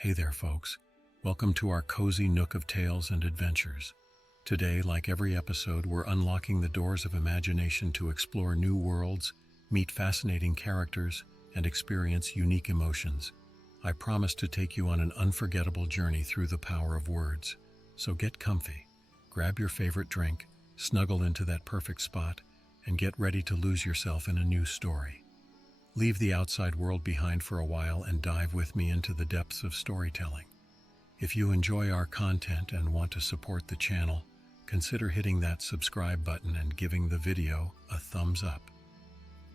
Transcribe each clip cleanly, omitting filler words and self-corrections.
Hey there, folks. Welcome to our cozy nook of tales and adventures. Today, like every episode, we're unlocking the doors of imagination to explore new worlds, meet fascinating characters, and experience unique emotions. I promise to take you on an unforgettable journey through the power of words. So get comfy, grab your favorite drink, snuggle into that perfect spot, and get ready to lose yourself in a new story. Leave the outside world behind for a while and dive with me into the depths of storytelling. If you enjoy our content and want to support the channel, consider hitting that subscribe button and giving the video a thumbs up.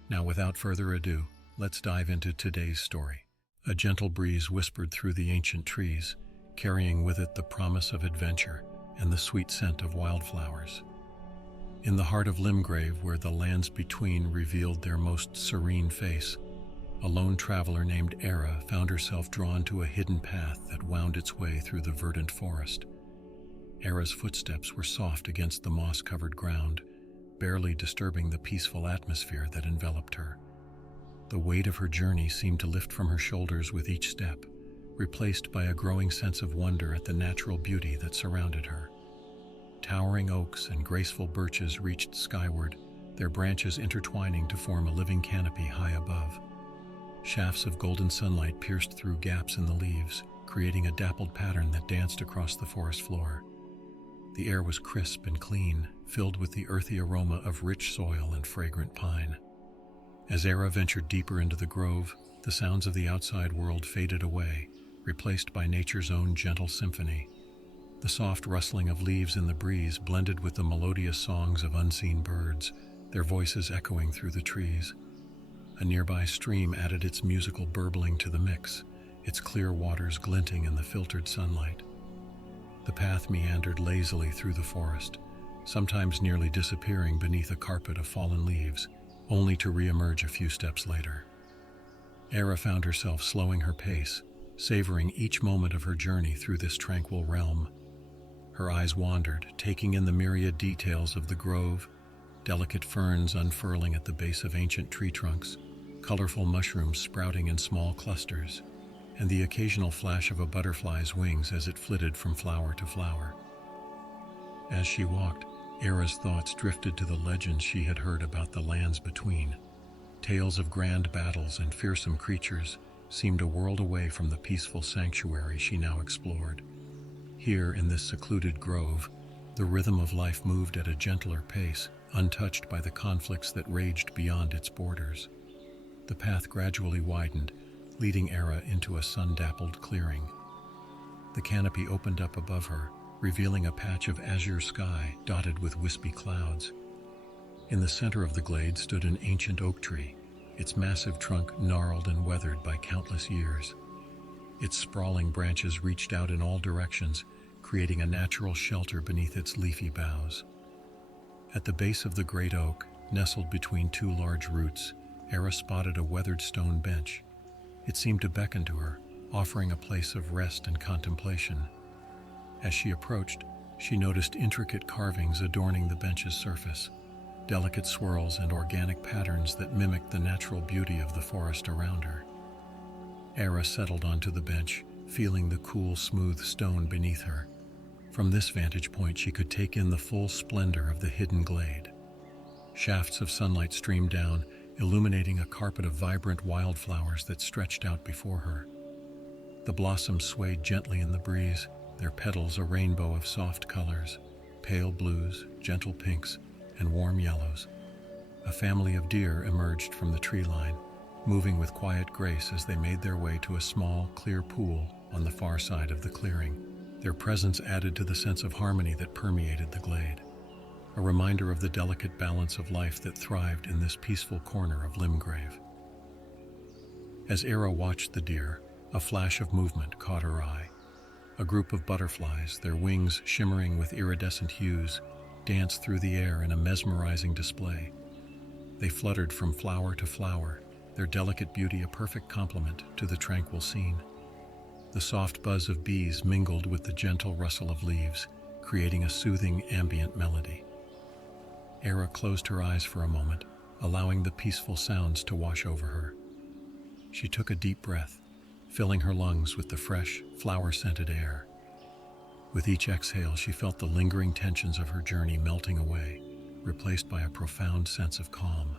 Now, without further ado, let's dive into today's story. A gentle breeze whispered through the ancient trees, carrying with it the promise of adventure and the sweet scent of wildflowers. In the heart of Limgrave, where the lands between revealed their most serene face, a lone traveler named Era found herself drawn to a hidden path that wound its way through the verdant forest. Era's footsteps were soft against the moss-covered ground, barely disturbing the peaceful atmosphere that enveloped her. The weight of her journey seemed to lift from her shoulders with each step, replaced by a growing sense of wonder at the natural beauty that surrounded her. Towering oaks and graceful birches reached skyward, their branches intertwining to form a living canopy high above. Shafts of golden sunlight pierced through gaps in the leaves, creating a dappled pattern that danced across the forest floor. The air was crisp and clean, filled with the earthy aroma of rich soil and fragrant pine. As Era ventured deeper into the grove, the sounds of the outside world faded away, replaced by nature's own gentle symphony. The soft rustling of leaves in the breeze blended with the melodious songs of unseen birds, their voices echoing through the trees. A nearby stream added its musical burbling to the mix, its clear waters glinting in the filtered sunlight. The path meandered lazily through the forest, sometimes nearly disappearing beneath a carpet of fallen leaves, only to re-emerge a few steps later. Era found herself slowing her pace, savoring each moment of her journey through this tranquil realm. Her eyes wandered, taking in the myriad details of the grove, delicate ferns unfurling at the base of ancient tree trunks, colorful mushrooms sprouting in small clusters, and the occasional flash of a butterfly's wings as it flitted from flower to flower. As she walked, Era's thoughts drifted to the legends she had heard about the lands between. Tales of grand battles and fearsome creatures seemed a world away from the peaceful sanctuary she now explored. Here, in this secluded grove, the rhythm of life moved at a gentler pace, untouched by the conflicts that raged beyond its borders. The path gradually widened, leading Era into a sun-dappled clearing. The canopy opened up above her, revealing a patch of azure sky dotted with wispy clouds. In the center of the glade stood an ancient oak tree, its massive trunk gnarled and weathered by countless years. Its sprawling branches reached out in all directions, creating a natural shelter beneath its leafy boughs. At the base of the great oak, nestled between two large roots, Era spotted a weathered stone bench. It seemed to beckon to her, offering a place of rest and contemplation. As she approached, she noticed intricate carvings adorning the bench's surface, delicate swirls and organic patterns that mimicked the natural beauty of the forest around her. Era settled onto the bench, feeling the cool, smooth stone beneath her. From this vantage point, she could take in the full splendor of the hidden glade. Shafts of sunlight streamed down, illuminating a carpet of vibrant wildflowers that stretched out before her. The blossoms swayed gently in the breeze, their petals a rainbow of soft colors, pale blues, gentle pinks, and warm yellows. A family of deer emerged from the tree line, moving with quiet grace as they made their way to a small, clear pool on the far side of the clearing. Their presence added to the sense of harmony that permeated the glade, a reminder of the delicate balance of life that thrived in this peaceful corner of Limgrave. As Era watched the deer, a flash of movement caught her eye. A group of butterflies, their wings shimmering with iridescent hues, danced through the air in a mesmerizing display. They fluttered from flower to flower, their delicate beauty a perfect complement to the tranquil scene. The soft buzz of bees mingled with the gentle rustle of leaves, creating a soothing ambient melody. Era closed her eyes for a moment, allowing the peaceful sounds to wash over her. She took a deep breath, filling her lungs with the fresh, flower-scented air. With each exhale, she felt the lingering tensions of her journey melting away, replaced by a profound sense of calm.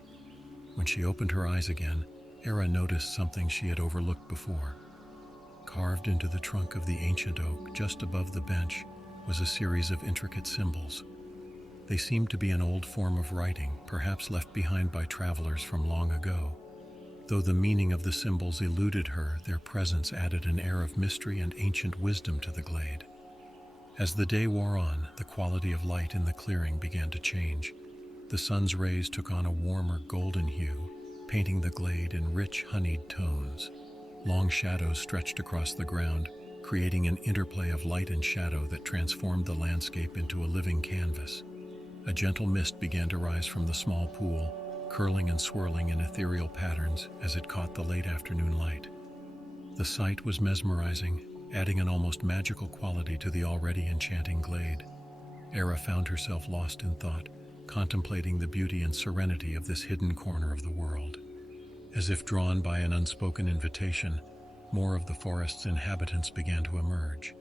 When she opened her eyes again, Era noticed something she had overlooked before. Carved into the trunk of the ancient oak just above the bench was a series of intricate symbols. They seemed to be an old form of writing, perhaps left behind by travelers from long ago. Though the meaning of the symbols eluded her, their presence added an air of mystery and ancient wisdom to the glade. As the day wore on, the quality of light in the clearing began to change. The sun's rays took on a warmer golden hue, painting the glade in rich, honeyed tones. Long shadows stretched across the ground, creating an interplay of light and shadow that transformed the landscape into a living canvas. A gentle mist began to rise from the small pool, curling and swirling in ethereal patterns as it caught the late afternoon light. The sight was mesmerizing, adding an almost magical quality to the already enchanting glade. Era found herself lost in thought, contemplating the beauty and serenity of this hidden corner of the world. As if drawn by an unspoken invitation, more of the forest's inhabitants began to emerge.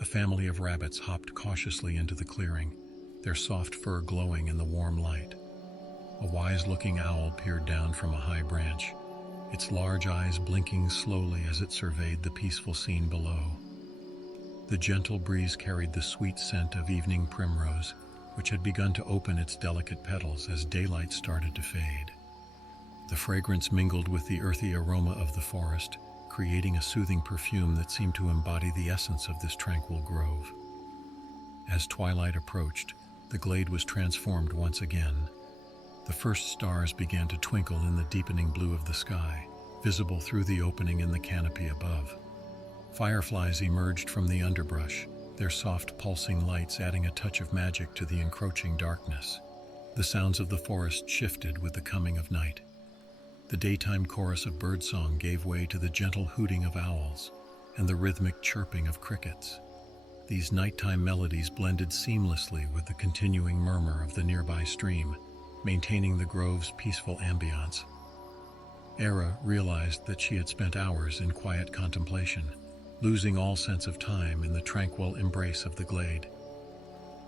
A family of rabbits hopped cautiously into the clearing, their soft fur glowing in the warm light. A wise-looking owl peered down from a high branch, its large eyes blinking slowly as it surveyed the peaceful scene below. The gentle breeze carried the sweet scent of evening primrose, which had begun to open its delicate petals as daylight started to fade. The fragrance mingled with the earthy aroma of the forest, creating a soothing perfume that seemed to embody the essence of this tranquil grove. As twilight approached, the glade was transformed once again. The first stars began to twinkle in the deepening blue of the sky, visible through the opening in the canopy above. Fireflies emerged from the underbrush, their soft pulsing lights adding a touch of magic to the encroaching darkness. The sounds of the forest shifted with the coming of night. The daytime chorus of birdsong gave way to the gentle hooting of owls and the rhythmic chirping of crickets. These nighttime melodies blended seamlessly with the continuing murmur of the nearby stream, maintaining the grove's peaceful ambiance. Era realized that she had spent hours in quiet contemplation, losing all sense of time in the tranquil embrace of the glade.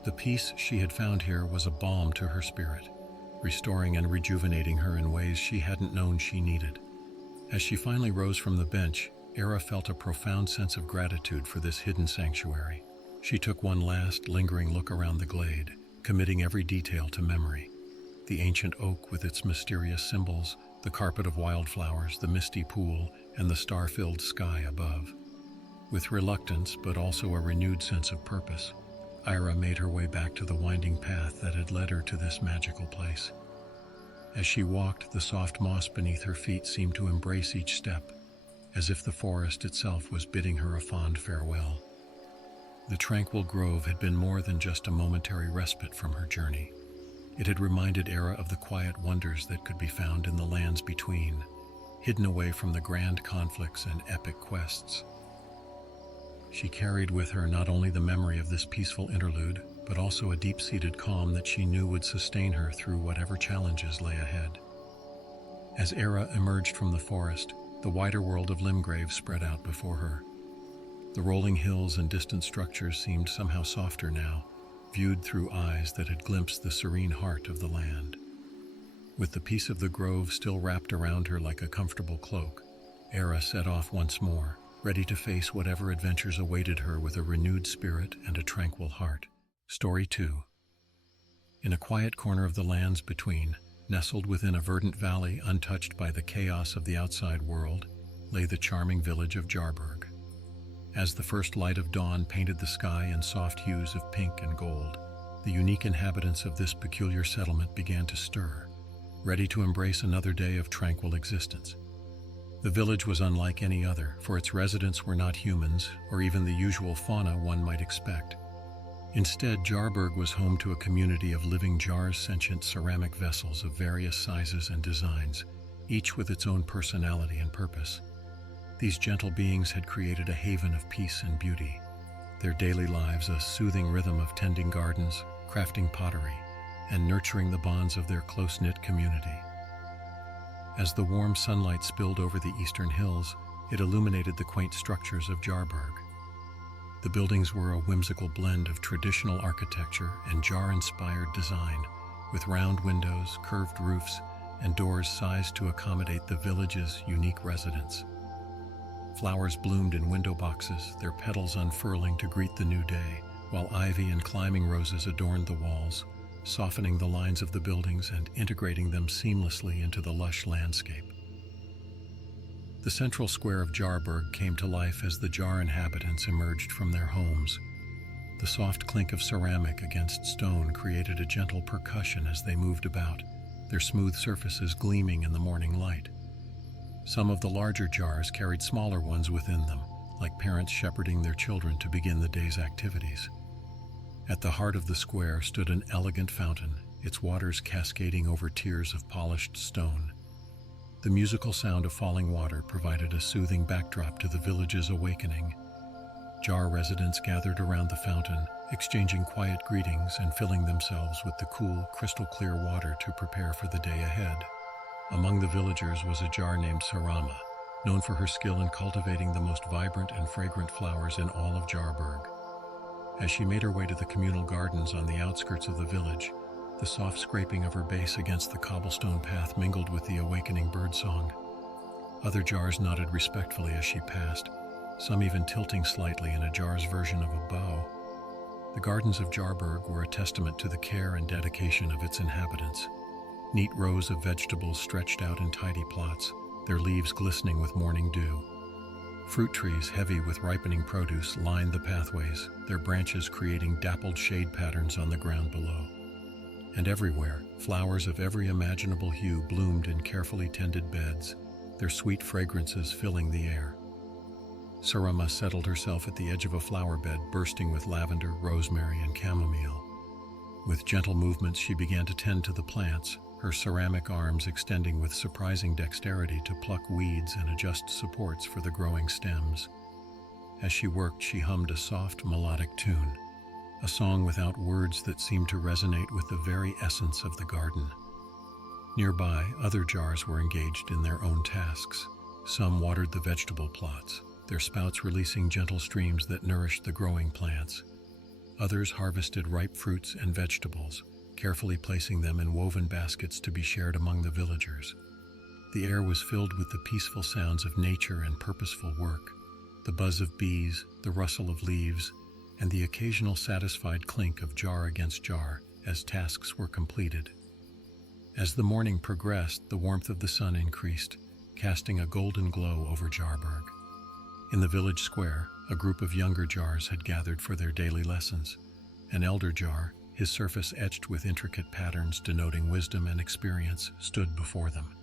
The peace she had found here was a balm to her spirit, restoring and rejuvenating her in ways she hadn't known she needed. As she finally rose from the bench, Era felt a profound sense of gratitude for this hidden sanctuary. She took one last, lingering look around the glade, committing every detail to memory. The ancient oak with its mysterious symbols, the carpet of wildflowers, the misty pool, and the star-filled sky above. With reluctance, but also a renewed sense of purpose, Ira made her way back to the winding path that had led her to this magical place. As she walked, the soft moss beneath her feet seemed to embrace each step, as if the forest itself was bidding her a fond farewell. The tranquil grove had been more than just a momentary respite from her journey. It had reminded Era of the quiet wonders that could be found in the lands between, hidden away from the grand conflicts and epic quests. She carried with her not only the memory of this peaceful interlude, but also a deep-seated calm that she knew would sustain her through whatever challenges lay ahead. As Era emerged from the forest, the wider world of Limgrave spread out before her. The rolling hills and distant structures seemed somehow softer now, viewed through eyes that had glimpsed the serene heart of the land. With the peace of the grove still wrapped around her like a comfortable cloak, Era set off once more, ready to face whatever adventures awaited her with a renewed spirit and a tranquil heart. Story 2. In a quiet corner of the lands between, nestled within a verdant valley untouched by the chaos of the outside world, lay the charming village of Jarburg. As the first light of dawn painted the sky in soft hues of pink and gold, the unique inhabitants of this peculiar settlement began to stir, ready to embrace another day of tranquil existence. The village was unlike any other, for its residents were not humans or even the usual fauna one might expect. Instead, Jarburg was home to a community of living jars, sentient ceramic vessels of various sizes and designs, each with its own personality and purpose. These gentle beings had created a haven of peace and beauty, their daily lives a soothing rhythm of tending gardens, crafting pottery, and nurturing the bonds of their close-knit community. As the warm sunlight spilled over the eastern hills, It illuminated the quaint structures of Jarburg. The buildings were a whimsical blend of traditional architecture and Jar-inspired design, with round windows, curved roofs, and doors sized to accommodate the village's unique residents. Flowers bloomed in window boxes, their petals unfurling to greet the new day, while ivy and climbing roses adorned the walls, softening the lines of the buildings and integrating them seamlessly into the lush landscape. The central square of Jarburg came to life as the Jar inhabitants emerged from their homes. The soft clink of ceramic against stone created a gentle percussion as they moved about, their smooth surfaces gleaming in the morning light. Some of the larger jars carried smaller ones within them, like parents shepherding their children to begin the day's activities. At the heart of the square stood an elegant fountain, its waters cascading over tiers of polished stone. The musical sound of falling water provided a soothing backdrop to the village's awakening. Jar residents gathered around the fountain, exchanging quiet greetings and filling themselves with the cool, crystal-clear water to prepare for the day ahead. Among the villagers was a Jar named Sarama, known for her skill in cultivating the most vibrant and fragrant flowers in all of Jarburg. As she made her way to the communal gardens on the outskirts of the village, the soft scraping of her base against the cobblestone path mingled with the awakening birdsong. Other Jars nodded respectfully as she passed, some even tilting slightly in a Jar's version of a bow. The gardens of Jarburg were a testament to the care and dedication of its inhabitants. Neat rows of vegetables stretched out in tidy plots, their leaves glistening with morning dew. Fruit trees heavy with ripening produce lined the pathways, their branches creating dappled shade patterns on the ground below. And everywhere, flowers of every imaginable hue bloomed in carefully tended beds, their sweet fragrances filling the air. Sarama settled herself at the edge of a flower bed bursting with lavender, rosemary, and chamomile. With gentle movements, she began to tend to the plants, her ceramic arms extending with surprising dexterity to pluck weeds and adjust supports for the growing stems. As she worked, she hummed a soft, melodic tune, a song without words that seemed to resonate with the very essence of the garden. Nearby, other Jars were engaged in their own tasks. Some watered the vegetable plots, their spouts releasing gentle streams that nourished the growing plants. Others harvested ripe fruits and vegetables, carefully placing them in woven baskets to be shared among the villagers. The air was filled with the peaceful sounds of nature and purposeful work, the buzz of bees, the rustle of leaves, and the occasional satisfied clink of jar against jar as tasks were completed. As the morning progressed, the warmth of the sun increased, casting a golden glow over Jarburg. In the village square, a group of younger Jars had gathered for their daily lessons. An elder Jar, his surface etched with intricate patterns denoting wisdom and experience, stood before them.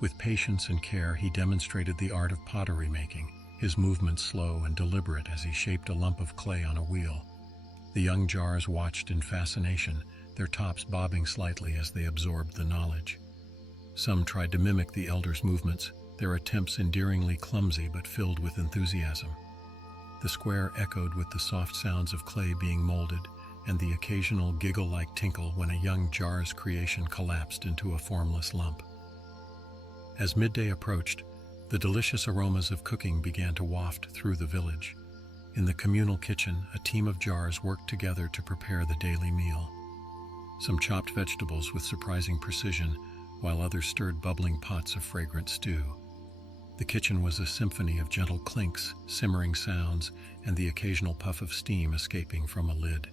With patience and care, he demonstrated the art of pottery making, his movements slow and deliberate as he shaped a lump of clay on a wheel. The young Jars watched in fascination, their tops bobbing slightly as they absorbed the knowledge. Some tried to mimic the elder's movements, their attempts endearingly clumsy but filled with enthusiasm. The square echoed with the soft sounds of clay being molded, and the occasional giggle-like tinkle when a young Jar's creation collapsed into a formless lump. As midday approached, the delicious aromas of cooking began to waft through the village. In the communal kitchen, a team of Jars worked together to prepare the daily meal. Some chopped vegetables with surprising precision, while others stirred bubbling pots of fragrant stew. The kitchen was a symphony of gentle clinks, simmering sounds, and the occasional puff of steam escaping from a lid.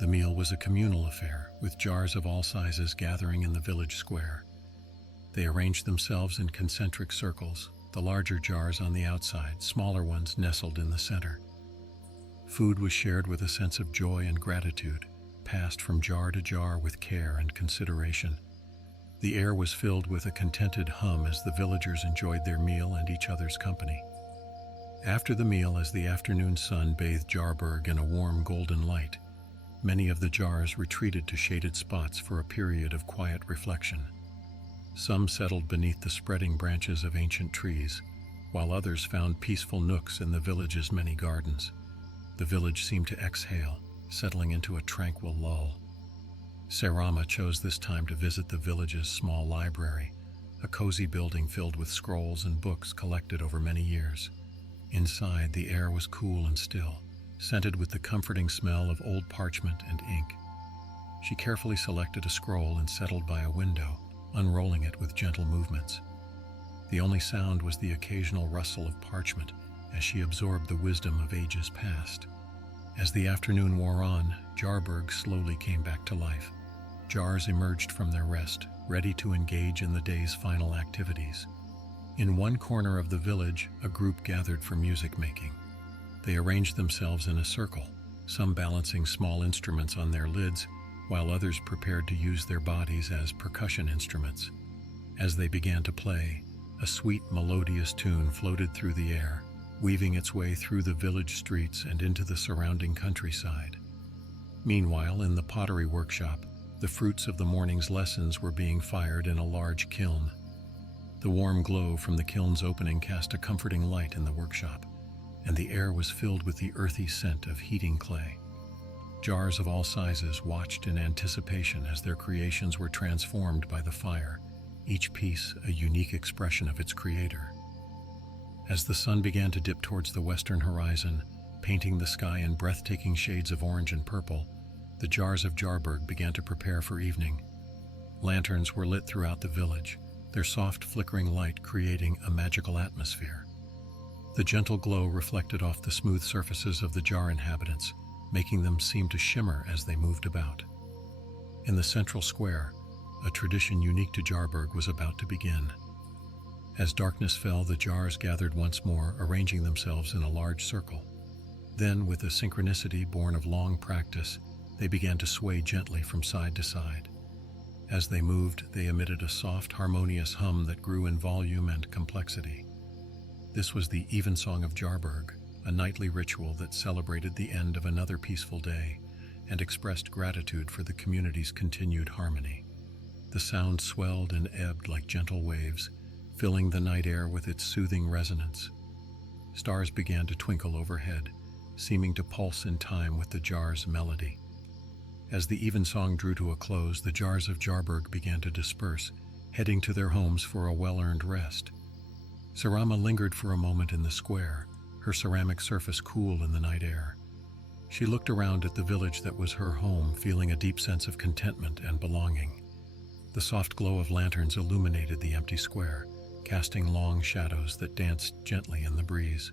The meal was a communal affair, with Jars of all sizes gathering in the village square. They arranged themselves in concentric circles, the larger Jars on the outside, smaller ones nestled in the center. Food was shared with a sense of joy and gratitude, passed from jar to jar with care and consideration. The air was filled with a contented hum as the villagers enjoyed their meal and each other's company. After the meal, as the afternoon sun bathed Jarburg in a warm golden light, many of the Jars retreated to shaded spots for a period of quiet reflection. Some settled beneath the spreading branches of ancient trees, while others found peaceful nooks in the village's many gardens. The village seemed to exhale, settling into a tranquil lull. Sarama chose this time to visit the village's small library, a cozy building filled with scrolls and books collected over many years. Inside, the air was cool and still, scented with the comforting smell of old parchment and ink. She carefully selected a scroll and settled by a window, unrolling it with gentle movements. The only sound was the occasional rustle of parchment as she absorbed the wisdom of ages past. As the afternoon wore on, Jarburg slowly came back to life. Jars emerged from their rest, ready to engage in the day's final activities. In one corner of the village, a group gathered for music making. They arranged themselves in a circle, some balancing small instruments on their lids, while others prepared to use their bodies as percussion instruments. As they began to play, a sweet, melodious tune floated through the air, weaving its way through the village streets and into the surrounding countryside. Meanwhile, in the pottery workshop, the fruits of the morning's lessons were being fired in a large kiln. The warm glow from the kiln's opening cast a comforting light in the workshop, and the air was filled with the earthy scent of heating clay. Jars of all sizes watched in anticipation as their creations were transformed by the fire, each piece a unique expression of its creator. As the sun began to dip towards the western horizon, painting the sky in breathtaking shades of orange and purple, the jars of Jarburg began to prepare for evening. Lanterns were lit throughout the village, their soft flickering light creating a magical atmosphere. The gentle glow reflected off the smooth surfaces of the jar inhabitants, making them seem to shimmer as they moved about. In the central square, a tradition unique to Jarburg was about to begin. As darkness fell, the jars gathered once more, arranging themselves in a large circle. Then, with a synchronicity born of long practice, they began to sway gently from side to side. As they moved, they emitted a soft, harmonious hum that grew in volume and complexity. This was the Evensong of Jarburg, a nightly ritual that celebrated the end of another peaceful day and expressed gratitude for the community's continued harmony. The sound swelled and ebbed like gentle waves, filling the night air with its soothing resonance. Stars began to twinkle overhead, seeming to pulse in time with the jar's melody. As the evensong drew to a close, the jars of Jarburg began to disperse, heading to their homes for a well-earned rest. Sarama lingered for a moment in the square, her ceramic surface cool in the night air. She looked around at the village that was her home, feeling a deep sense of contentment and belonging. The soft glow of lanterns illuminated the empty square, casting long shadows that danced gently in the breeze.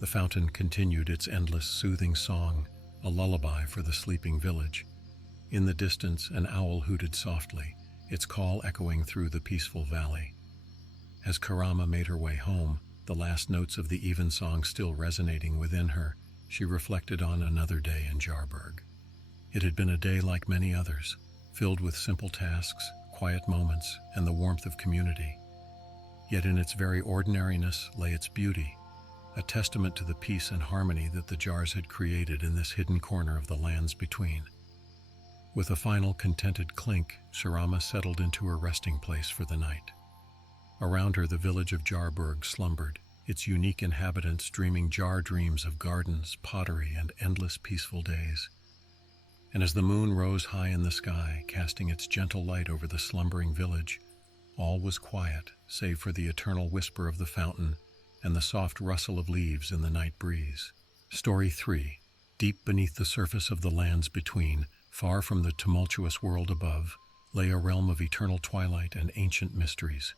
The fountain continued its endless, soothing song, a lullaby for the sleeping village. In the distance, an owl hooted softly, its call echoing through the peaceful valley. As Karama made her way home, the last notes of the evensong still resonating within her, she reflected on another day in Jarburg. It had been a day like many others, filled with simple tasks, quiet moments, and the warmth of community. Yet in its very ordinariness lay its beauty, a testament to the peace and harmony that the jars had created in this hidden corner of the lands between. With a final contented clink, Sarama settled into her resting place for the night. Around her, the village of Jarburg slumbered, its unique inhabitants dreaming jar dreams of gardens, pottery, and endless peaceful days. And as the moon rose high in the sky, casting its gentle light over the slumbering village, all was quiet, save for the eternal whisper of the fountain and the soft rustle of leaves in the night breeze. Story 3. Deep beneath the surface of the lands between, far from the tumultuous world above, lay a realm of eternal twilight and ancient mysteries.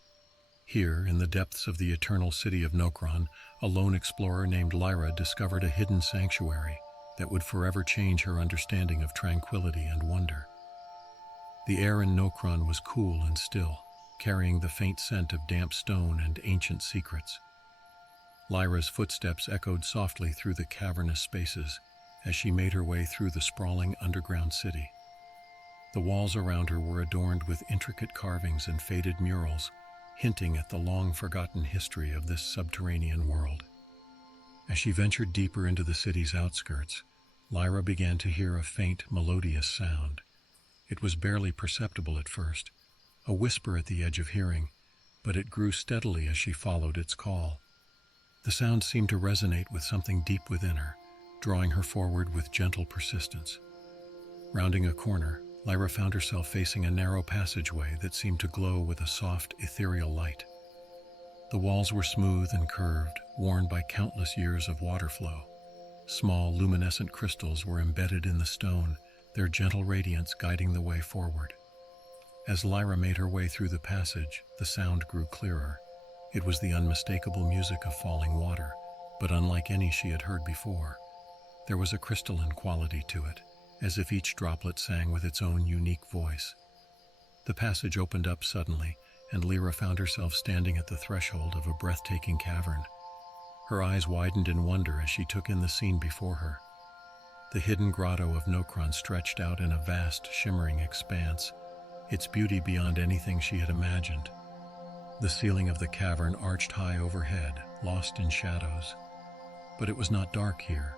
Here, in the depths of the eternal city of Nokron, a lone explorer named Lyra discovered a hidden sanctuary that would forever change her understanding of tranquility and wonder. The air in Nokron was cool and still, carrying the faint scent of damp stone and ancient secrets. Lyra's footsteps echoed softly through the cavernous spaces as she made her way through the sprawling underground city. The walls around her were adorned with intricate carvings and faded murals, hinting at the long-forgotten history of this subterranean world. As she ventured deeper into the city's outskirts, Lyra began to hear a faint, melodious sound. It was barely perceptible at first, a whisper at the edge of hearing, but it grew steadily as she followed its call. The sound seemed to resonate with something deep within her, drawing her forward with gentle persistence. Rounding a corner, Lyra found herself facing a narrow passageway that seemed to glow with a soft, ethereal light. The walls were smooth and curved, worn by countless years of water flow. Small, luminescent crystals were embedded in the stone, their gentle radiance guiding the way forward. As Lyra made her way through the passage, the sound grew clearer. It was the unmistakable music of falling water, but unlike any she had heard before. There was a crystalline quality to it, as if each droplet sang with its own unique voice. The passage opened up suddenly, and Lyra found herself standing at the threshold of a breathtaking cavern. Her eyes widened in wonder as she took in the scene before her. The hidden grotto of Nokron stretched out in a vast, shimmering expanse, its beauty beyond anything she had imagined. The ceiling of the cavern arched high overhead, lost in shadows. But it was not dark here.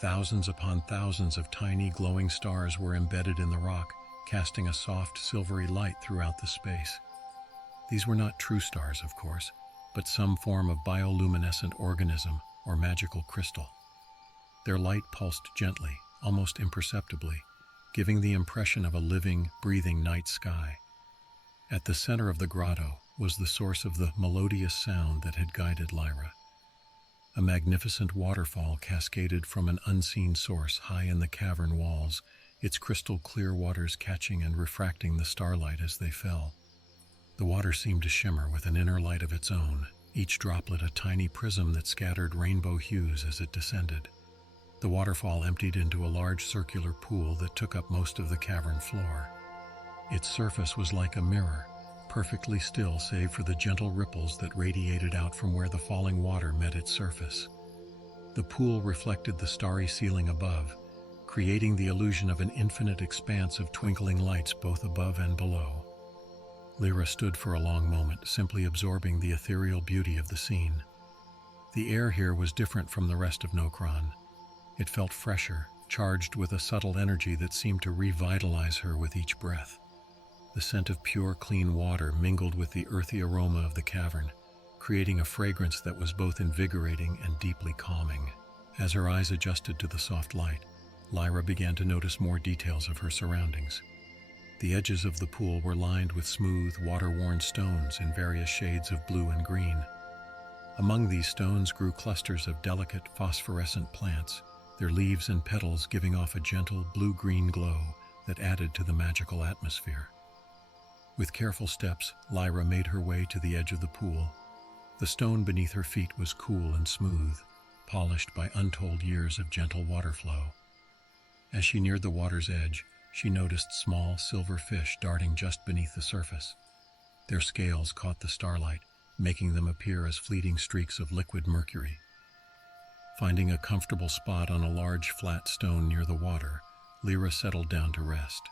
Thousands upon thousands of tiny glowing stars were embedded in the rock, casting a soft silvery light throughout the space. These were not true stars, of course, but some form of bioluminescent organism or magical crystal. Their light pulsed gently, almost imperceptibly, giving the impression of a living, breathing night sky. At the center of the grotto was the source of the melodious sound that had guided Lyra. A magnificent waterfall cascaded from an unseen source high in the cavern walls, its crystal-clear waters catching and refracting the starlight as they fell. The water seemed to shimmer with an inner light of its own, each droplet a tiny prism that scattered rainbow hues as it descended. The waterfall emptied into a large circular pool that took up most of the cavern floor. Its surface was like a mirror, perfectly still save for the gentle ripples that radiated out from where the falling water met its surface. The pool reflected the starry ceiling above, creating the illusion of an infinite expanse of twinkling lights both above and below. Lyra stood for a long moment, simply absorbing the ethereal beauty of the scene. The air here was different from the rest of Nokron. It felt fresher, charged with a subtle energy that seemed to revitalize her with each breath. The scent of pure, clean water mingled with the earthy aroma of the cavern, creating a fragrance that was both invigorating and deeply calming. As her eyes adjusted to the soft light, Lyra began to notice more details of her surroundings. The edges of the pool were lined with smooth, water-worn stones in various shades of blue and green. Among these stones grew clusters of delicate, phosphorescent plants, their leaves and petals giving off a gentle blue-green glow that added to the magical atmosphere. With careful steps, Lyra made her way to the edge of the pool. The stone beneath her feet was cool and smooth, polished by untold years of gentle water flow. As she neared the water's edge, she noticed small silver fish darting just beneath the surface. Their scales caught the starlight, making them appear as fleeting streaks of liquid mercury. Finding a comfortable spot on a large flat stone near the water, Lyra settled down to rest.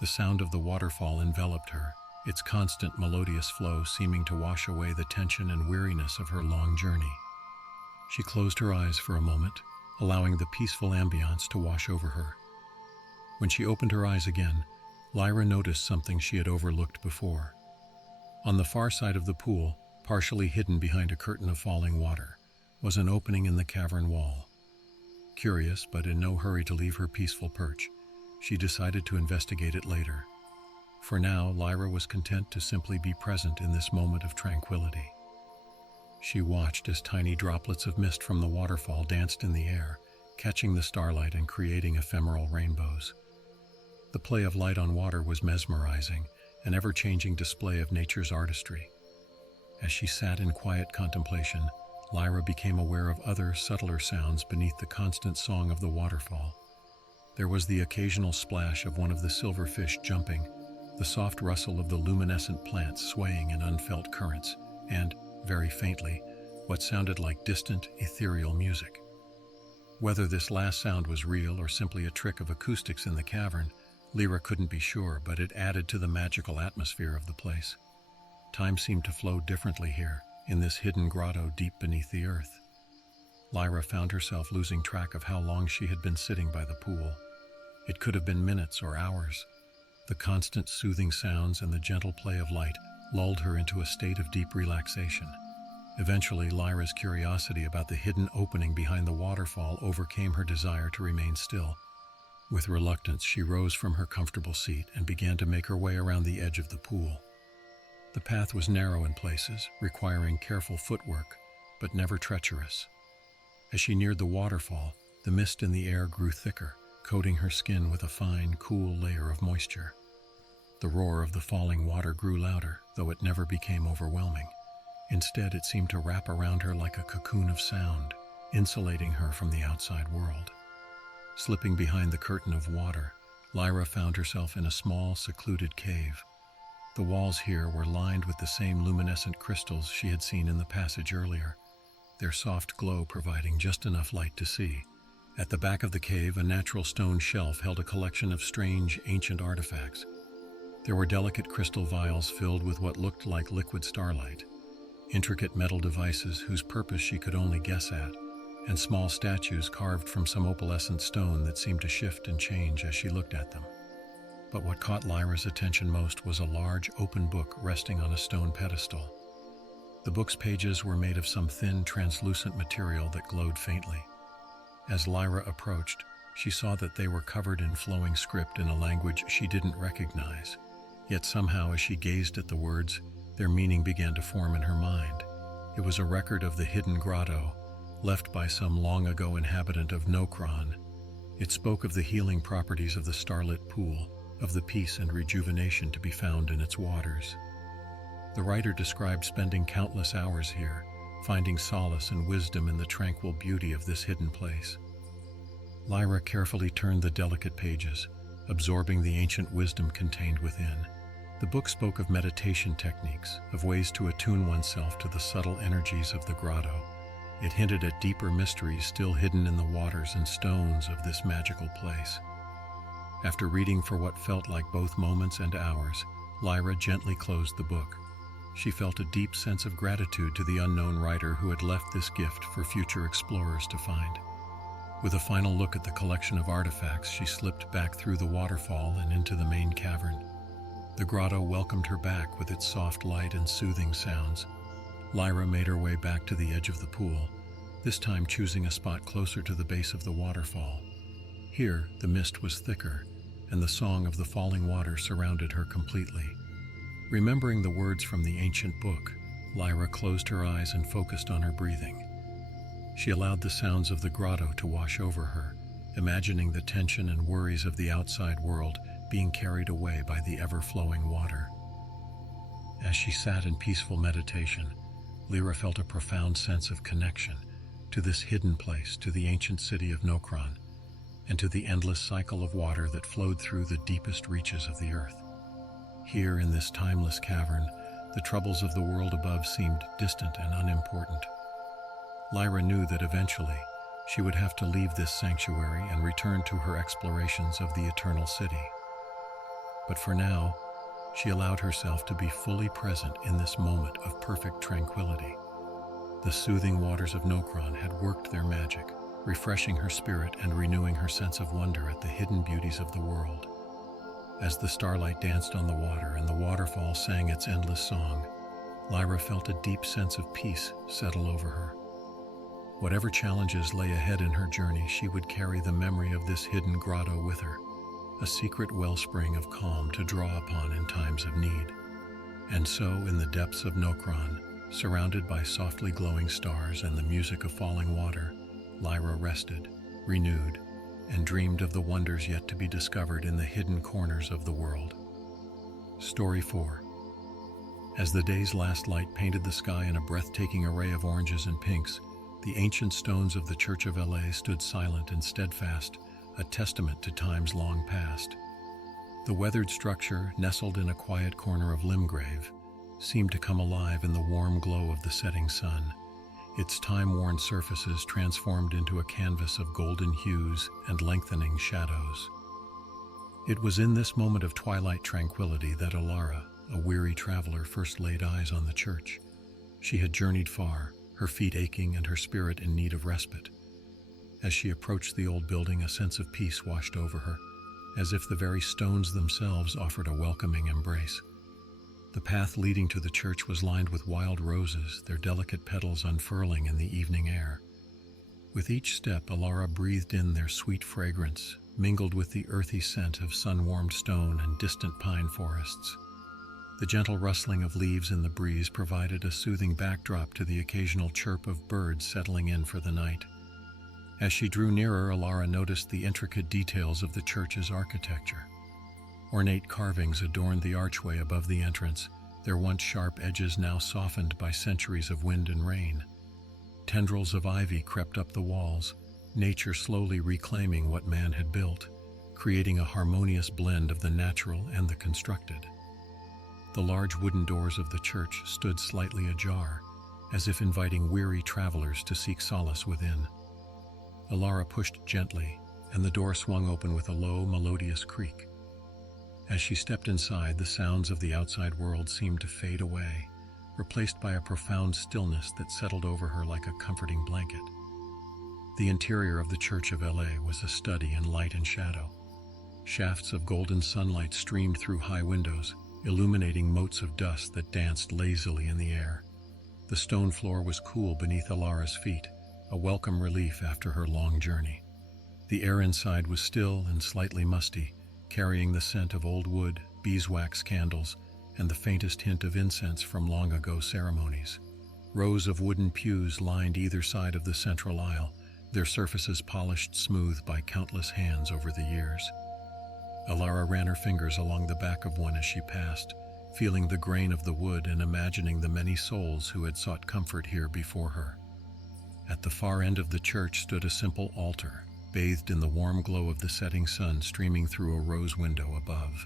The sound of the waterfall enveloped her, its constant melodious flow seeming to wash away the tension and weariness of her long journey. She closed her eyes for a moment, allowing the peaceful ambiance to wash over her. When she opened her eyes again, Lyra noticed something she had overlooked before. On the far side of the pool, partially hidden behind a curtain of falling water, was an opening in the cavern wall. Curious, but in no hurry to leave her peaceful perch, she decided to investigate it later. For now, Lyra was content to simply be present in this moment of tranquility. She watched as tiny droplets of mist from the waterfall danced in the air, catching the starlight and creating ephemeral rainbows. The play of light on water was mesmerizing, an ever-changing display of nature's artistry. As she sat in quiet contemplation, Lyra became aware of other, subtler sounds beneath the constant song of the waterfall. There was the occasional splash of one of the silver fish jumping, the soft rustle of the luminescent plants swaying in unfelt currents, and, very faintly, what sounded like distant, ethereal music. Whether this last sound was real or simply a trick of acoustics in the cavern, Lyra couldn't be sure, but it added to the magical atmosphere of the place. Time seemed to flow differently here, in this hidden grotto deep beneath the earth. Lyra found herself losing track of how long she had been sitting by the pool. It could have been minutes or hours. The constant soothing sounds and the gentle play of light lulled her into a state of deep relaxation. Eventually, Lyra's curiosity about the hidden opening behind the waterfall overcame her desire to remain still. With reluctance, she rose from her comfortable seat and began to make her way around the edge of the pool. The path was narrow in places, requiring careful footwork, but never treacherous. As she neared the waterfall, the mist in the air grew thicker, coating her skin with a fine, cool layer of moisture. The roar of the falling water grew louder, though it never became overwhelming. Instead, it seemed to wrap around her like a cocoon of sound, insulating her from the outside world. Slipping behind the curtain of water, Lyra found herself in a small, secluded cave. The walls here were lined with the same luminescent crystals she had seen in the passage earlier, their soft glow providing just enough light to see. At the back of the cave, a natural stone shelf held a collection of strange, ancient artifacts. There were delicate crystal vials filled with what looked like liquid starlight, intricate metal devices whose purpose she could only guess at, and small statues carved from some opalescent stone that seemed to shift and change as she looked at them. But what caught Lyra's attention most was a large, open book resting on a stone pedestal. The book's pages were made of some thin, translucent material that glowed faintly. As Lyra approached, she saw that they were covered in flowing script in a language she didn't recognize. Yet somehow, as she gazed at the words, their meaning began to form in her mind. It was a record of the hidden grotto, left by some long-ago inhabitant of Nokron. It spoke of the healing properties of the starlit pool, of the peace and rejuvenation to be found in its waters. The writer described spending countless hours here, finding solace and wisdom in the tranquil beauty of this hidden place. Lyra carefully turned the delicate pages, absorbing the ancient wisdom contained within. The book spoke of meditation techniques, of ways to attune oneself to the subtle energies of the grotto. It hinted at deeper mysteries still hidden in the waters and stones of this magical place. After reading for what felt like both moments and hours, Lyra gently closed the book. She felt a deep sense of gratitude to the unknown writer who had left this gift for future explorers to find. With a final look at the collection of artifacts, she slipped back through the waterfall and into the main cavern. The grotto welcomed her back with its soft light and soothing sounds. Lyra made her way back to the edge of the pool, this time choosing a spot closer to the base of the waterfall. Here, the mist was thicker, and the song of the falling water surrounded her completely. Remembering the words from the ancient book, Lyra closed her eyes and focused on her breathing. She allowed the sounds of the grotto to wash over her, imagining the tension and worries of the outside world being carried away by the ever-flowing water. As she sat in peaceful meditation, Lyra felt a profound sense of connection to this hidden place, to the ancient city of Nokron, and to the endless cycle of water that flowed through the deepest reaches of the earth. Here in this timeless cavern, the troubles of the world above seemed distant and unimportant. Lyra knew that eventually she would have to leave this sanctuary and return to her explorations of the Eternal City. But for now, she allowed herself to be fully present in this moment of perfect tranquility. The soothing waters of Nokron had worked their magic, refreshing her spirit and renewing her sense of wonder at the hidden beauties of the world. As the starlight danced on the water and the waterfall sang its endless song, Lyra felt a deep sense of peace settle over her. Whatever challenges lay ahead in her journey, she would carry the memory of this hidden grotto with her, a secret wellspring of calm to draw upon in times of need. And so, in the depths of Nokron, surrounded by softly glowing stars and the music of falling water, Lyra rested, renewed, and dreamed of the wonders yet to be discovered in the hidden corners of the world. Story 4. As the day's last light painted the sky in a breathtaking array of oranges and pinks, the ancient stones of the Church of La stood silent and steadfast, a testament to times long past. The weathered structure, nestled in a quiet corner of Limgrave, seemed to come alive in the warm glow of the setting sun, its time-worn surfaces transformed into a canvas of golden hues and lengthening shadows. It was in this moment of twilight tranquility that Alara, a weary traveler, first laid eyes on the church. She had journeyed far, her feet aching and her spirit in need of respite. As she approached the old building, a sense of peace washed over her, as if the very stones themselves offered a welcoming embrace. The path leading to the church was lined with wild roses, their delicate petals unfurling in the evening air. With each step, Alara breathed in their sweet fragrance, mingled with the earthy scent of sun-warmed stone and distant pine forests. The gentle rustling of leaves in the breeze provided a soothing backdrop to the occasional chirp of birds settling in for the night. As she drew nearer, Alara noticed the intricate details of the church's architecture. Ornate carvings adorned the archway above the entrance, their once sharp edges now softened by centuries of wind and rain. Tendrils of ivy crept up the walls, nature slowly reclaiming what man had built, creating a harmonious blend of the natural and the constructed. The large wooden doors of the church stood slightly ajar, as if inviting weary travelers to seek solace within. Alara pushed gently, and the door swung open with a low, melodious creak. As she stepped inside, the sounds of the outside world seemed to fade away, replaced by a profound stillness that settled over her like a comforting blanket. The interior of the Church of La was a study in light and shadow. Shafts of golden sunlight streamed through high windows, illuminating motes of dust that danced lazily in the air. The stone floor was cool beneath Alara's feet, a welcome relief after her long journey. The air inside was still and slightly musty, carrying the scent of old wood, beeswax candles, and the faintest hint of incense from long-ago ceremonies. Rows of wooden pews lined either side of the central aisle, their surfaces polished smooth by countless hands over the years. Alara ran her fingers along the back of one as she passed, feeling the grain of the wood and imagining the many souls who had sought comfort here before her. At the far end of the church stood a simple altar, bathed in the warm glow of the setting sun streaming through a rose window above.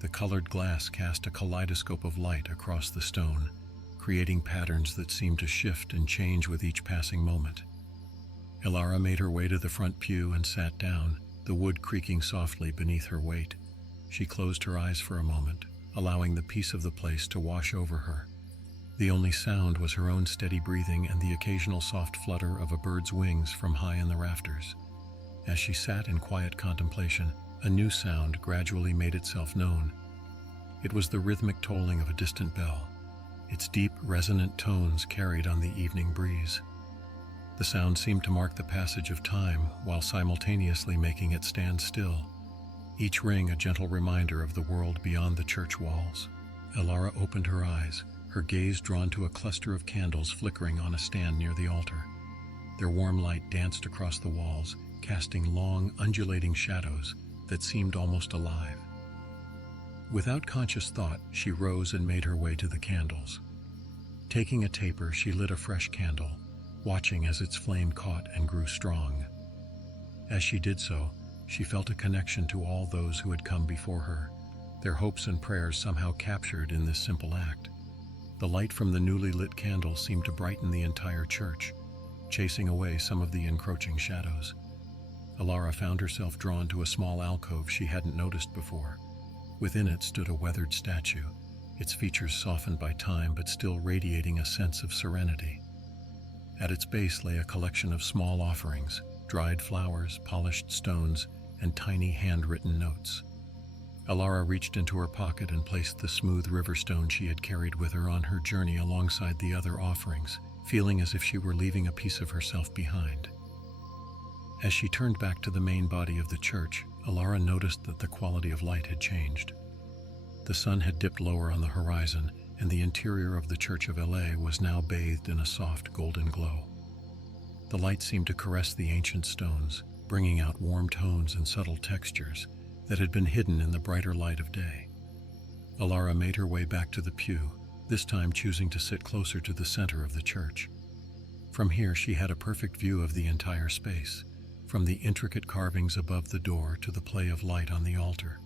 The colored glass cast a kaleidoscope of light across the stone, creating patterns that seemed to shift and change with each passing moment. Alara made her way to the front pew and sat down, the wood creaking softly beneath her weight. She closed her eyes for a moment, allowing the peace of the place to wash over her. The only sound was her own steady breathing and the occasional soft flutter of a bird's wings from high in the rafters. As she sat in quiet contemplation, a new sound gradually made itself known. It was the rhythmic tolling of a distant bell, its deep, resonant tones carried on the evening breeze. The sound seemed to mark the passage of time while simultaneously making it stand still, each ring a gentle reminder of the world beyond the church walls. Alara opened her eyes, her gaze drawn to a cluster of candles flickering on a stand near the altar. Their warm light danced across the walls, casting long, undulating shadows that seemed almost alive. Without conscious thought, she rose and made her way to the candles. Taking a taper, she lit a fresh candle, watching as its flame caught and grew strong. As she did so, she felt a connection to all those who had come before her, their hopes and prayers somehow captured in this simple act. The light from the newly lit candle seemed to brighten the entire church, chasing away some of the encroaching shadows. Alara found herself drawn to a small alcove she hadn't noticed before. Within it stood a weathered statue, its features softened by time but still radiating a sense of serenity. At its base lay a collection of small offerings, dried flowers, polished stones, and tiny handwritten notes. Alara reached into her pocket and placed the smooth river stone she had carried with her on her journey alongside the other offerings, feeling as if she were leaving a piece of herself behind. As she turned back to the main body of the church, Alara noticed that the quality of light had changed. The sun had dipped lower on the horizon, and the interior of the Church of La was now bathed in a soft golden glow. The light seemed to caress the ancient stones, bringing out warm tones and subtle textures that had been hidden in the brighter light of day. Alara made her way back to the pew, this time choosing to sit closer to the center of the church. From here, she had a perfect view of the entire space, from the intricate carvings above the door to the play of light on the altar.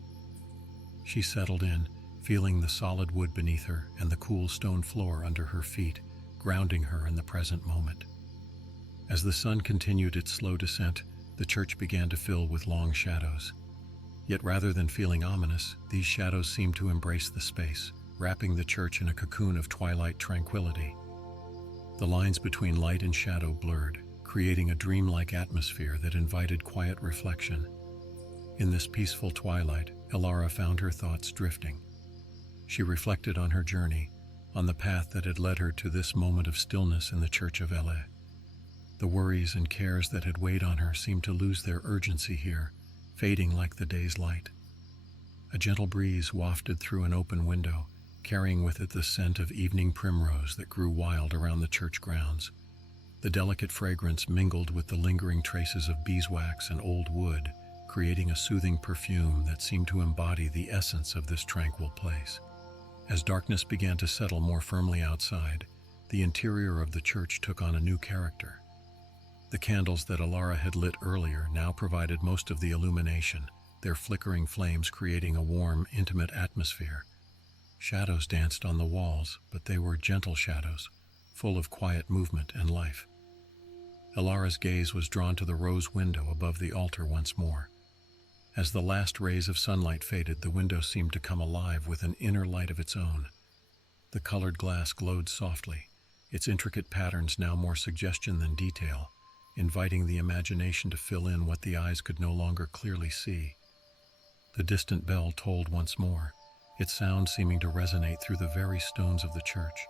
She settled in, feeling the solid wood beneath her and the cool stone floor under her feet, grounding her in the present moment. As the sun continued its slow descent, the church began to fill with long shadows. Yet rather than feeling ominous, these shadows seemed to embrace the space, wrapping the church in a cocoon of twilight tranquility. The lines between light and shadow blurred, creating a dreamlike atmosphere that invited quiet reflection. In this peaceful twilight, Alara found her thoughts drifting. She reflected on her journey, on the path that had led her to this moment of stillness in the Church of La. The worries and cares that had weighed on her seemed to lose their urgency here, fading like the day's light. A gentle breeze wafted through an open window, carrying with it the scent of evening primrose that grew wild around the church grounds. The delicate fragrance mingled with the lingering traces of beeswax and old wood, creating a soothing perfume that seemed to embody the essence of this tranquil place. As darkness began to settle more firmly outside, the interior of the church took on a new character. The candles that Alara had lit earlier now provided most of the illumination, their flickering flames creating a warm, intimate atmosphere. Shadows danced on the walls, but they were gentle shadows, full of quiet movement and life. Alara's gaze was drawn to the rose window above the altar once more. As the last rays of sunlight faded, the window seemed to come alive with an inner light of its own. The colored glass glowed softly, its intricate patterns now more suggestion than detail, inviting the imagination to fill in what the eyes could no longer clearly see. The distant bell tolled once more, its sound seeming to resonate through the very stones of the church.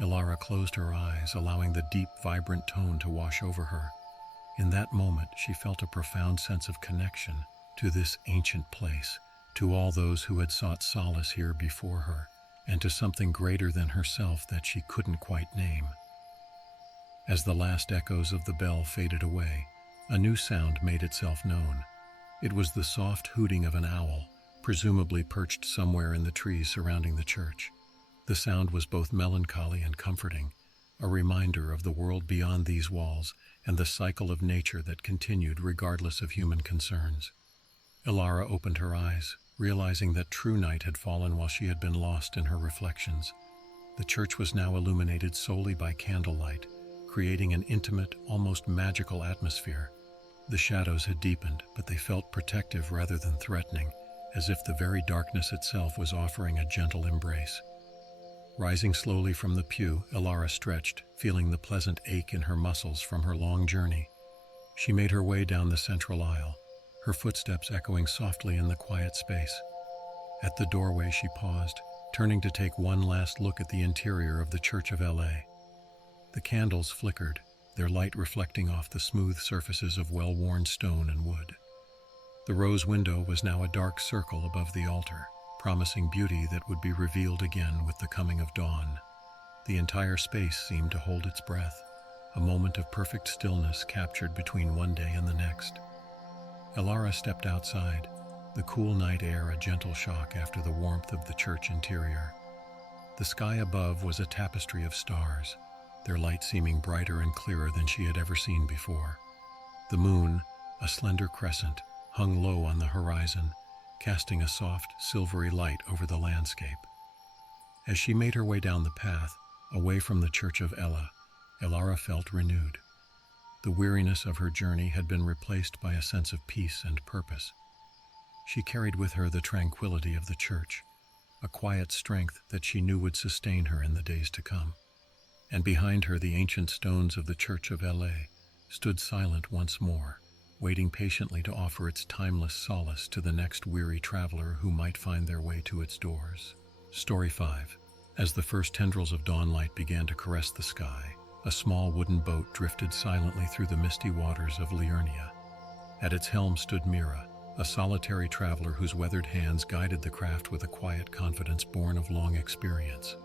Alara closed her eyes, allowing the deep, vibrant tone to wash over her. In that moment, she felt a profound sense of connection to this ancient place, to all those who had sought solace here before her, and to something greater than herself that she couldn't quite name. As the last echoes of the bell faded away, a new sound made itself known. It was the soft hooting of an owl, presumably perched somewhere in the trees surrounding the church. The sound was both melancholy and comforting, a reminder of the world beyond these walls and the cycle of nature that continued regardless of human concerns. Alara opened her eyes, realizing that true night had fallen while she had been lost in her reflections. The church was now illuminated solely by candlelight, creating an intimate, almost magical atmosphere. The shadows had deepened, but they felt protective rather than threatening, as if the very darkness itself was offering a gentle embrace. Rising slowly from the pew, Alara stretched, feeling the pleasant ache in her muscles from her long journey. She made her way down the central aisle, her footsteps echoing softly in the quiet space. At the doorway she paused, turning to take one last look at the interior of the Church of L.A. The candles flickered, their light reflecting off the smooth surfaces of well-worn stone and wood. The rose window was now a dark circle above the altar, promising beauty that would be revealed again with the coming of dawn. The entire space seemed to hold its breath, a moment of perfect stillness captured between one day and the next. Alara stepped outside, the cool night air a gentle shock after the warmth of the church interior. The sky above was a tapestry of stars, their light seeming brighter and clearer than she had ever seen before. The moon, a slender crescent, hung low on the horizon, casting a soft, silvery light over the landscape. As she made her way down the path, away from the Church of Ella, Alara felt renewed. The weariness of her journey had been replaced by a sense of peace and purpose. She carried with her the tranquility of the church, a quiet strength that she knew would sustain her in the days to come. And behind her, the ancient stones of the Church of L.A. stood silent once more, waiting patiently to offer its timeless solace to the next weary traveler who might find their way to its doors. Story 5. As the first tendrils of dawnlight began to caress the sky, a small wooden boat drifted silently through the misty waters of Liurnia. At its helm stood Mira, a solitary traveler whose weathered hands guided the craft with a quiet confidence born of long experience.